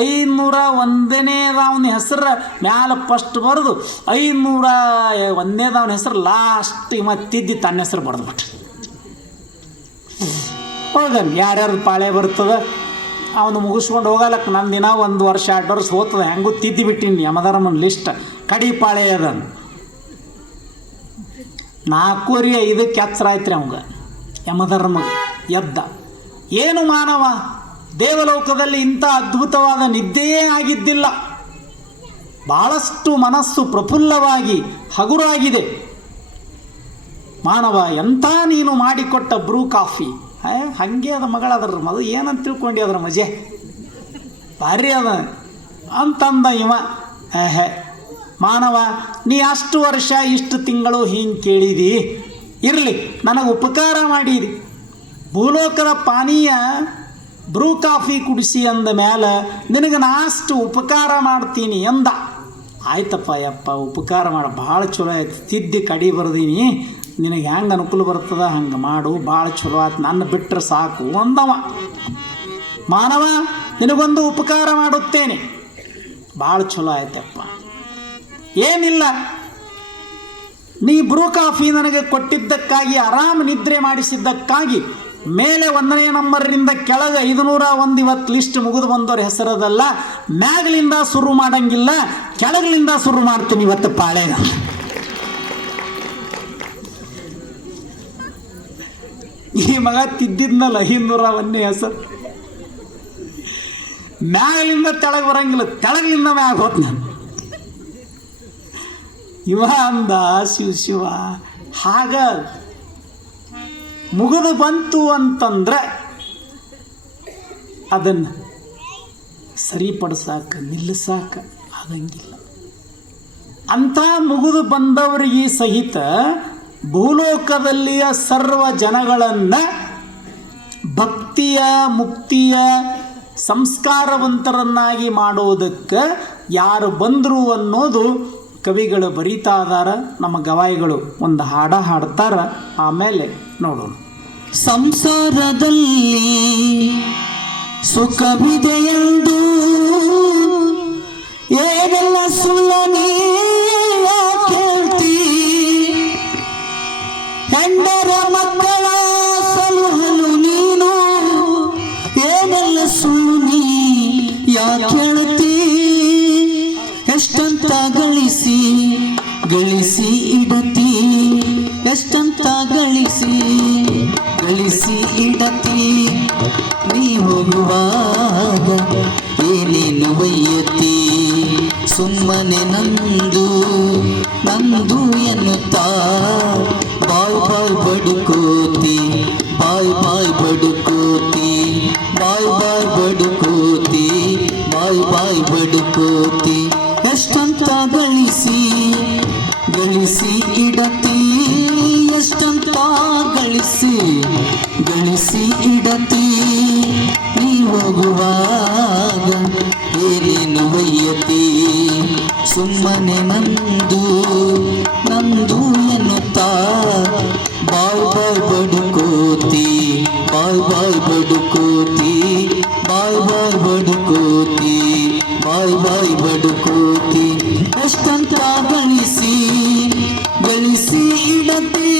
501ನೇದ ಅವನ ಹೆಸರು ಮ್ಯಾಲೆ ಫಸ್ಟ್ ಬರೆದು 501ನೇದ ಅವನ ಹೆಸರು ಲಾಸ್ಟಿಗೆ ಮತ್ತಿದ್ದಿ ತನ್ನ ಹೆಸರು ಬರೆದ್ಬಿಟ್ರು. ಹೋಗನ್ ಯಾರ್ಯಾರು ಪಾಳೆ ಬರ್ತದೆ ಅವನು ಮುಗಿಸ್ಕೊಂಡು ಹೋಗಲಕ್ಕೆ. ನನ್ನ ದಿನ 1 ವರ್ಷ 2 ವರ್ಷ ಹೋಗ್ತದೆ, ಹೆಂಗೂ ತಿದ್ದಿಬಿಟ್ಟಿನಿ ಯಮಧರ್ಮನ ಲಿಸ್ಟ್. ಕಡಿ ಪಾಳೆ ಅದನ್ನು 4-5 ಕೆಚ್ಚರ ಆಯ್ತು ರೀ ಅವಂಗ. ಯಮಧರ್ಮ ಎದ್ದ. ಏನು ಮಾನವ, ದೇವಲೋಕದಲ್ಲಿ ಇಂಥ ಅದ್ಭುತವಾದ ನಿದ್ದೆಯೇ ಆಗಿದ್ದಿಲ್ಲ. ಭಾಳಷ್ಟು ಮನಸ್ಸು ಪ್ರಫುಲ್ಲವಾಗಿ ಹಗುರಾಗಿದೆ. ಮಾನವ ಎಂಥ ನೀನು ಮಾಡಿಕೊಟ್ಟ ಬ್ರೂ ಕಾಫಿ. ಹಾಗೆ ಅದ ಮಗಳದ್ರ ಮದು ಏನಂತ ತಿಳ್ಕೊಂಡು ಅದ್ರ ಮಜೆ ಭಾರಿ ಅದ ಅಂತಂದ ಇವ. ಮಾನವ ನೀ ಅಷ್ಟು ವರ್ಷ ಇಷ್ಟು ತಿಂಗಳು ಹಿಂಗೆ ಕೇಳಿದಿ, ಇರಲಿ ನನಗೆ ಉಪಕಾರ ಮಾಡಿರಿ. ಭೂಲೋಕದ ಪಾನೀಯ ಬ್ರೂ ಕಾಫಿ ಕುಡಿಸಿ ಅಂದ ಮೇಲೆ ನಿನಗೆ ನಾಷ್ಟು ಉಪಕಾರ ಮಾಡ್ತೀನಿ ಎಂದ. ಆಯ್ತಪ್ಪ ಯಪ್ಪ, ಉಪಕಾರ ಮಾಡ ಭಾಳ ಚಲೋ ಆಯ್ತು, ತಿದ್ದಿ ಕಡಿ ಬರ್ದೀನಿ, ನಿನಗೆ ಹೆಂಗೆ ಅನುಕೂಲ ಬರ್ತದ ಹಂಗೆ ಮಾಡು, ಭಾಳ ಚಲೋ ಆಯ್ತು, ನನ್ನ ಬಿಟ್ಟರೆ ಸಾಕು ಅಂದವ. ಮಾನವ ನಿನಗೊಂದು ಉಪಕಾರ ಮಾಡುತ್ತೇನೆ. ಭಾಳ ಚಲೋ ಆಯ್ತಪ್ಪ, ಏನಿಲ್ಲ ನೀ ಬ್ರೂ ಕಾಫಿ ನನಗೆ ಕೊಟ್ಟಿದ್ದಕ್ಕಾಗಿ ಆರಾಮ ನಿದ್ರೆ ಮಾಡಿಸಿದ್ದಕ್ಕಾಗಿ ಮೇಲೆ 1ನೇ ನಂಬರ್ನಿಂದ ಕೆಳಗೆ 501 ಇವತ್ತು ಲಿಸ್ಟ್ ಮುಗಿದು ಬಂದವ್ರ ಹೆಸರದಲ್ಲ. ಮ್ಯಾಗಲಿಂದ ಶುರು ಮಾಡಂಗಿಲ್ಲ, ಕೆಳಗಲಿಂದ ಶುರು ಮಾಡ್ತೀನಿ ಇವತ್ತು ಪಾಳೆ. ಈ ಮಗ ತಿದ್ದಿದ್ನಲ್ಲ 501ನೇ ಹೆಸರು. ಮ್ಯಾಗಲಿಂದ ತೆಳಗೆ ಬರಂಗಿಲ್ಲ, ತೆಳಗಲಿಂದ ಮ್ಯಾಗ ಹೋತ್ ನಾನು. ಇವ ಅಂದ ಶಿವ ಹಾಗ ಮುಗಿದು ಬಂತು ಅಂತಂದ್ರೆ ಅದನ್ನು ಸರಿಪಡಿಸಾಕ ನಿಲ್ಲಿಸಾಕ ಆಗಂಗಿಲ್ಲ. ಅಂಥ ಮುಗಿದು ಬಂದವರಿಗೆ ಸಹಿತ ಭೂಲೋಕದಲ್ಲಿಯ ಸರ್ವ ಜನಗಳನ್ನು ಭಕ್ತಿಯ ಮುಕ್ತಿಯ ಸಂಸ್ಕಾರವಂತರನ್ನಾಗಿ ಮಾಡೋದಕ್ಕೆ ಯಾರು ಬಂದರು ಅನ್ನೋದು ಕವಿಗಳು ಬರೀತಾ ಇದಾರ. ನಮ್ಮ ಗವಾಯಿಗಳು ಒಂದು ಹಾಡ ಹಾಡ್ತಾರ, ಆಮೇಲೆ ನೋಡೋಣ. ಸಂಸಾರದಲ್ಲಿ ಸುಖವಿದೆಯೆಂದು ಏನೆಲ್ಲ ಸುಳ್ಳು ನೀ ಕೇಳ್ತಿ, ಹೆಂಡರ ಮಕ್ಕಳ ಸಲಹಲು ನೀನು ಏನೆಲ್ಲ ಸುಳ್ಳು ನೀ ಯಾಕೆ ಕೇಳ್ತಿ. ಎಷ್ಟಂತ ಗಳಿಸಿ ಗಳಿಸಿ ಇಡತಿ, ಎಷ್ಟಂತ ಗಳಿಸಿ ಗಳಿಸಿ ಇಡತಿ, ನೀ ಹೋಗುವಾಗ ಏನೇನು ಒಯ್ಯತಿ. ಸುಮ್ಮನೆ ನಂದು ನಂದು ಎನ್ನುತ್ತಾ ಬಾಯ್ ಬಾಯ್ ಬಡುಕೋತಿ, ಬಾಯ್ ಬಾಯ್ ಬಡುಕೋತಿ, ಬಾಯ್ ಬಾಯ್ ಬಡುಕೋತಿ, ಬಾಯ್ ಬಾಯ್ ಬಡುಕೋತಿ. ಎಷ್ಟಂತ ಗಳಿಸಿ ಗಳಿಸಿ ಇಡತಿ, ಎಷ್ಟಂತ ಗಳಿಸಿ ಗಳಿಸಿ ಇಡತಿ, ನೀ ಹೋಗುವಾಗ ಏನೇನು ಒಯ್ಯತಿ. ಸುಮ್ಮನೆ ನಂದು ನಂದು ಎನ್ನುತ್ತಾ ಬಾಯ್ ಬಾಯ್ ಬಡುಕೋತಿ, ಬಾಯ್ ಬಾಯ್ ಬಡುಕೋತಿ, ಬಾಯ್ ಬಾಯ್ ಬಡುಕೋತಿ, ಬಾಯ್ ಬಾಯ್ ಬಡುಕೋತಿ. ಎಷ್ಟಂತ ಗಳಿಸಿ ಗಳಿಸಿ ಇಡತಿ.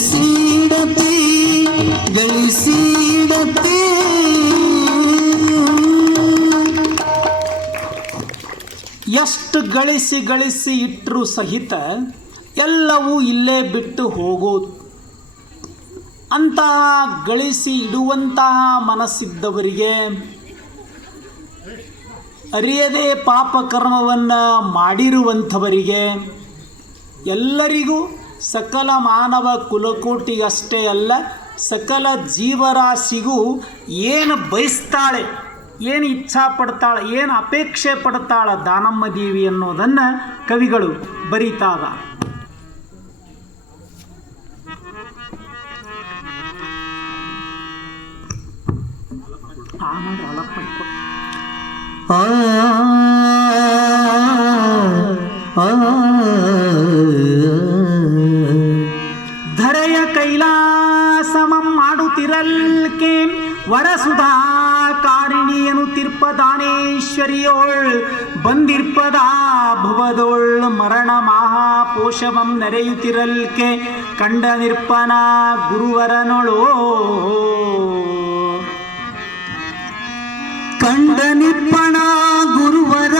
ಗಳಿಸಿ ಇಡತಿ ಗಳಿಸಿ ಇಡತಿ. ಎಷ್ಟು ಗಳಿಸಿ ಗಳಿಸಿ ಇಟ್ಟರೂ ಸಹಿತ ಎಲ್ಲವೂ ಇಲ್ಲೇ ಬಿಟ್ಟು ಹೋಗೋದು. ಅಂತಹ ಗಳಿಸಿ ಇಡುವಂತಹ ಮನಸ್ಸಿದ್ದವರಿಗೆ ಅರಿಯದೇ ಪಾಪ ಕರ್ಮವನ್ನು ಮಾಡಿರುವಂಥವರಿಗೆ ಎಲ್ಲರಿಗೂ ಸಕಲ ಮಾನವ ಕುಲಕೋಟಿಗಷ್ಟೇ ಅಲ್ಲ ಸಕಲ ಜೀವರಾಶಿಗೂ ಏನು ಬಯಸ್ತಾಳೆ, ಏನು ಇಚ್ಛಾ ಪಡ್ತಾಳೆ, ಏನು ಅಪೇಕ್ಷೆ ಪಡ್ತಾಳೆ ದಾನಮ್ಮ ದೇವಿ ಅನ್ನೋದನ್ನು ಕವಿಗಳು ಬರೀತಾಗ. ಧರೆಯ ಕೈಲಾಸಮಂ ಮಾಡುತ್ತಿರಲ್ಕೆ ವರಸುಧಾ ಕಾರಿಣಿಯನು ತಿರ್ಪದಾನೇಶ್ವರಿಯೋಳ್ ಬಂದಿರ್ಪದಾ ಭುವದೋಳ್ ಮರಣ ಮಹಾಪೋಷವಂ ನೆರೆಯುತ್ತಿರಲ್ಕೆ ಕಂಡ ನಿರ್ಪನ ಗುರುವರನೊಳೋ ಕಂಡ ನಿರ್ಪಣ ಗುರುವರ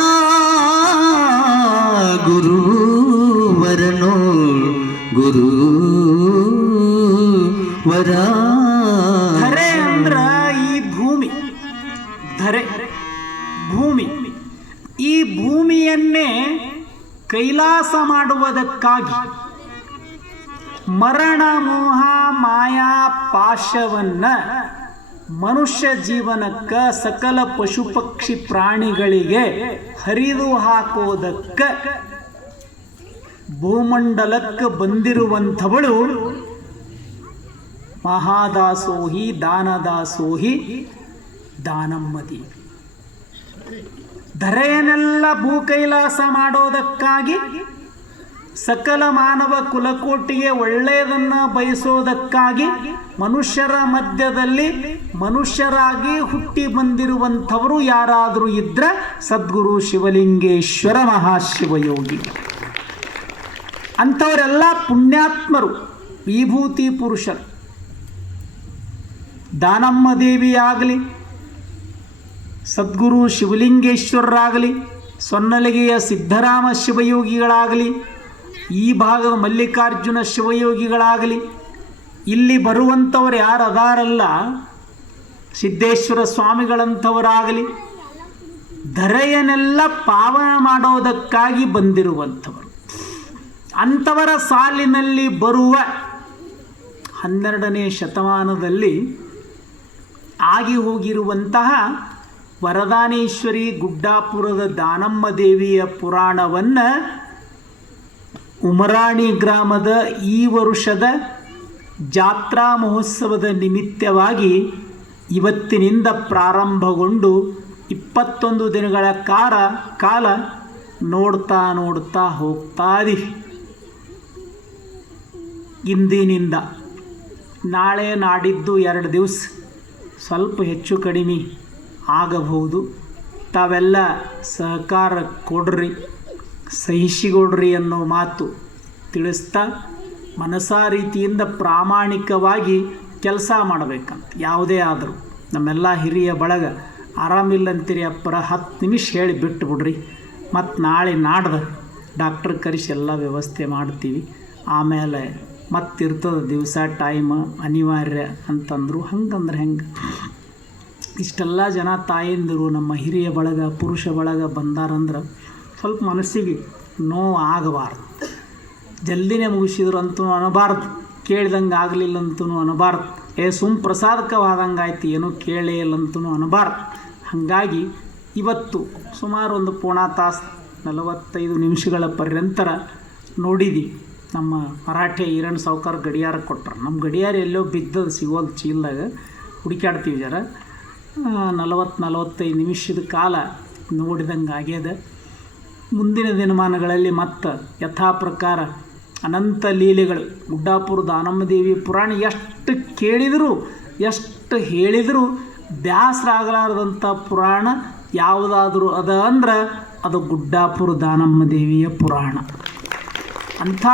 ಗುರುವರನೋ ಗುರುವರ. ಧರೆ ಅಂದ್ರ ಈ ಭೂಮಿ, ಧರೆ ಭೂಮಿ. ಈ ಭೂಮಿಯನ್ನೇ ಕೈಲಾಸ ಮಾಡುವುದಕ್ಕಾಗಿ ಮರಣ ಮೋಹ ಮಾಯಾ ಪಾಶವನ್ನು ಮನುಷ್ಯ ಜೀವನಕ್ಕೆ ಸಕಲ ಪಶು ಪಕ್ಷಿ ಪ್ರಾಣಿಗಳಿಗೆ ಹರಿದು ಹಾಕೋದಕ್ಕೆ ಭೂಮಂಡಲಕ್ಕೆ ಬಂದಿರುವಂಥವಳು ಮಹಾದಾಸೋಹಿ ದಾನದಾಸೋಹಿ ದಾನಮ್ಮ ದೇವಿ. ಧರೆಯನ್ನೆಲ್ಲ ಭೂ ಕೈಲಾಸ ಮಾಡೋದಕ್ಕಾಗಿ ಸಕಲ ಮಾನವ ಕುಲಕೋಟಿಗೆ ಒಳ್ಳೆಯದನ್ನು ಬಯಸೋದಕ್ಕಾಗಿ ಮನುಷ್ಯರ ಮಧ್ಯದಲ್ಲಿ ಮನುಷ್ಯರಾಗಿ ಹುಟ್ಟಿ ಬಂದಿರುವಂಥವರು ಯಾರಾದರೂ ಇದ್ದರೆ ಸದ್ಗುರು ಶಿವಲಿಂಗೇಶ್ವರ ಮಹಾಶಿವಯೋಗಿ. ಅಂಥವರೆಲ್ಲ ಪುಣ್ಯಾತ್ಮರು, ವಿಭೂತಿ ಪುರುಷರು. ದಾನಮ್ಮ ದೇವಿ ಆಗಲಿ, ಸದ್ಗುರು ಶಿವಲಿಂಗೇಶ್ವರರಾಗಲಿ, ಸೊನ್ನಲಗಿಯ ಸಿದ್ಧರಾಮ ಶಿವಯೋಗಿಗಳಾಗಲಿ, ಈ ಭಾಗದ ಮಲ್ಲಿಕಾರ್ಜುನ ಶಿವಯೋಗಿಗಳಾಗಲಿ, ಇಲ್ಲಿ ಬರುವಂಥವ್ರು ಯಾರು ಅದಾರಲ್ಲ ಸಿದ್ದೇಶ್ವರ ಸ್ವಾಮಿಗಳಂಥವರಾಗಲಿ, ಧರೆಯನ್ನೆಲ್ಲ ಪಾವನ ಮಾಡೋದಕ್ಕಾಗಿ ಬಂದಿರುವಂಥವರು. ಅಂಥವರ ಸಾಲಿನಲ್ಲಿ ಬರುವ 12ನೇ ಶತಮಾನದಲ್ಲಿ ಆಗಿ ಹೋಗಿರುವಂತಹ ವರದಾನೇಶ್ವರಿ ಗುಡ್ಡಾಪುರದ ದಾನಮ್ಮ ದೇವಿಯ ಪುರಾಣವನ್ನು ಉಮರಾಣಿ ಗ್ರಾಮದ ಈ ವರ್ಷದ ಜಾತ್ರಾ ಮಹೋತ್ಸವದ ನಿಮಿತ್ತವಾಗಿ ಇವತ್ತಿನಿಂದ ಪ್ರಾರಂಭಗೊಂಡು 21 ದಿನಗಳ ಕಾಲ ನೋಡ್ತಾ ಹೋಗ್ತಾ ಇದೀವಿ. ಇಂದಿನಿಂದ ನಾಳೆ ನಾಡಿದ್ದು 2 ದಿವಸ ಸ್ವಲ್ಪ ಹೆಚ್ಚು ಕಡಿಮೆ ಆಗಬಹುದು. ತಾವೆಲ್ಲ ಸಹಕಾರ ಕೊಡ್ರಿ, ಸಹಿಸಿಕೊಡ್ರಿ ಅನ್ನೋ ಮಾತು ತಿಳಿಸ್ತಾ ಮನಸಾ ರೀತಿಯಿಂದ ಪ್ರಾಮಾಣಿಕವಾಗಿ ಕೆಲಸ ಮಾಡಬೇಕಂತ. ಯಾವುದೇ ಆದರೂ ನಮ್ಮೆಲ್ಲ ಹಿರಿಯ ಬಳಗ ಆರಾಮಿಲ್ಲಂತೀರಿ ಅಪ್ಪರ 10 ನಿಮಿಷ ಹೇಳಿ ಬಿಟ್ಟು ಬಿಡ್ರಿ, ಮತ್ತು ನಾಳೆ ನಾಡ್ದು ಡಾಕ್ಟ್ರ್ ಕರೆಸಿ ಎಲ್ಲ ವ್ಯವಸ್ಥೆ ಮಾಡ್ತೀವಿ. ಆಮೇಲೆ ಮತ್ತಿರ್ತದೆ ದಿವಸ ಟೈಮ್ ಅನಿವಾರ್ಯ ಅಂತಂದರು. ಹಂಗಂದ್ರೆ ಹೆಂಗೆ? ಇಷ್ಟೆಲ್ಲ ಜನ ತಾಯಂದಿರು ನಮ್ಮ ಹಿರಿಯ ಬಳಗ ಪುರುಷ ಬಳಗ ಬಂದಾರಂದ್ರೆ ಸ್ವಲ್ಪ ಮನಸ್ಸಿಗೆ ನೋವು ಆಗಬಾರ್ದು. ಜಲ್ದಿನೇ ಮುಗಿಸಿದ್ರು ಅಂತೂ ಅನ್ನಬಾರ್ದು, ಕೇಳಿದಂಗೆ ಆಗಲಿಲ್ಲಂತೂ ಅನ್ನಬಾರ್ದು, ಸುಮ್ ಪ್ರಸಾದಕವಾದಂಗೆ ಆಯ್ತು ಏನೂ ಕೇಳೇ ಇಲ್ಲಂತೂ ಅನ್ನಬಾರ್ದು. ಹಾಗಾಗಿ ಇವತ್ತು ಸುಮಾರು ಒಂದು ಪೋಣಾ ತಾಸು 45 ನಿಮಿಷಗಳ ಪರ್ಯಂತರ ನೋಡಿದ್ವಿ. ನಮ್ಮ ಮರಾಠೆ ಈರಣ್ಣ ಸಾವ್ಕಾರ ಗಡಿಯಾರ ಕೊಟ್ಟರು. ನಮ್ಮ ಗಡಿಯಾರ ಎಲ್ಲೋ ಬಿದ್ದದು ಸಿಗೋದು ಚೀಲದಾಗ ಹುಡುಕಾಡ್ತೀವಿ ಜರ. 40-45 ನಿಮಿಷದ ಕಾಲ ನೋಡಿದಂಗೆ ಆಗ್ಯದ. ಮುಂದಿನ ದಿನಮಾನಗಳಲ್ಲಿ ಮತ್ತು ಯಥಾ ಪ್ರಕಾರ ಅನಂತ ಲೀಲೆಗಳು. ಗುಡ್ಡಾಪುರ ದಾನಮ್ಮ ದೇವಿ ಪುರಾಣ ಎಷ್ಟು ಕೇಳಿದರೂ ಎಷ್ಟು ಹೇಳಿದರೂ ಬ್ಯಾಸರಾಗಲಾರದಂಥ ಪುರಾಣ ಯಾವುದಾದ್ರೂ ಅದ ಅಂದ್ರೆ ಅದು ಗುಡ್ಡಾಪುರ ದಾನಮ್ಮ ದೇವಿಯ ಪುರಾಣ. ಅಂಥ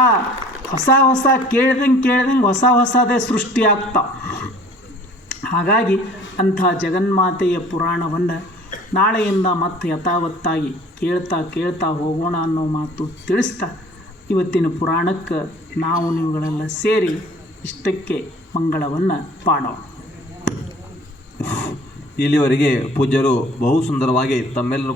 ಹೊಸ ಹೊಸ ಕೇಳ್ದಂಗೆ ಹೊಸದೇ ಸೃಷ್ಟಿ ಆಗ್ತಾವೆ. ಹಾಗಾಗಿ ಅಂಥ ಜಗನ್ಮಾತೆಯ ಪುರಾಣವನ್ನು ನಾಳೆಯಿಂದ ಮತ್ತೆ ಯಥಾವತ್ತಾಗಿ ಕೇಳ್ತಾ ಹೋಗೋಣ ಅನ್ನೋ ಮಾತು ತಿಳಿಸ್ತಾ ಇವತ್ತಿನ ಪುರಾಣಕ್ಕೆ ನಾವು ನೀವುಗಳೆಲ್ಲ ಸೇರಿ ಇಷ್ಟಕ್ಕೆ ಮಂಗಳವನ್ನು ಪಾಡೋಣ. ಇಲ್ಲಿವರೆಗೆ ಪೂಜ್ಯರು ಬಹು ಸುಂದರವಾಗಿ ತಮ್ಮೆಲ್ಲರೂ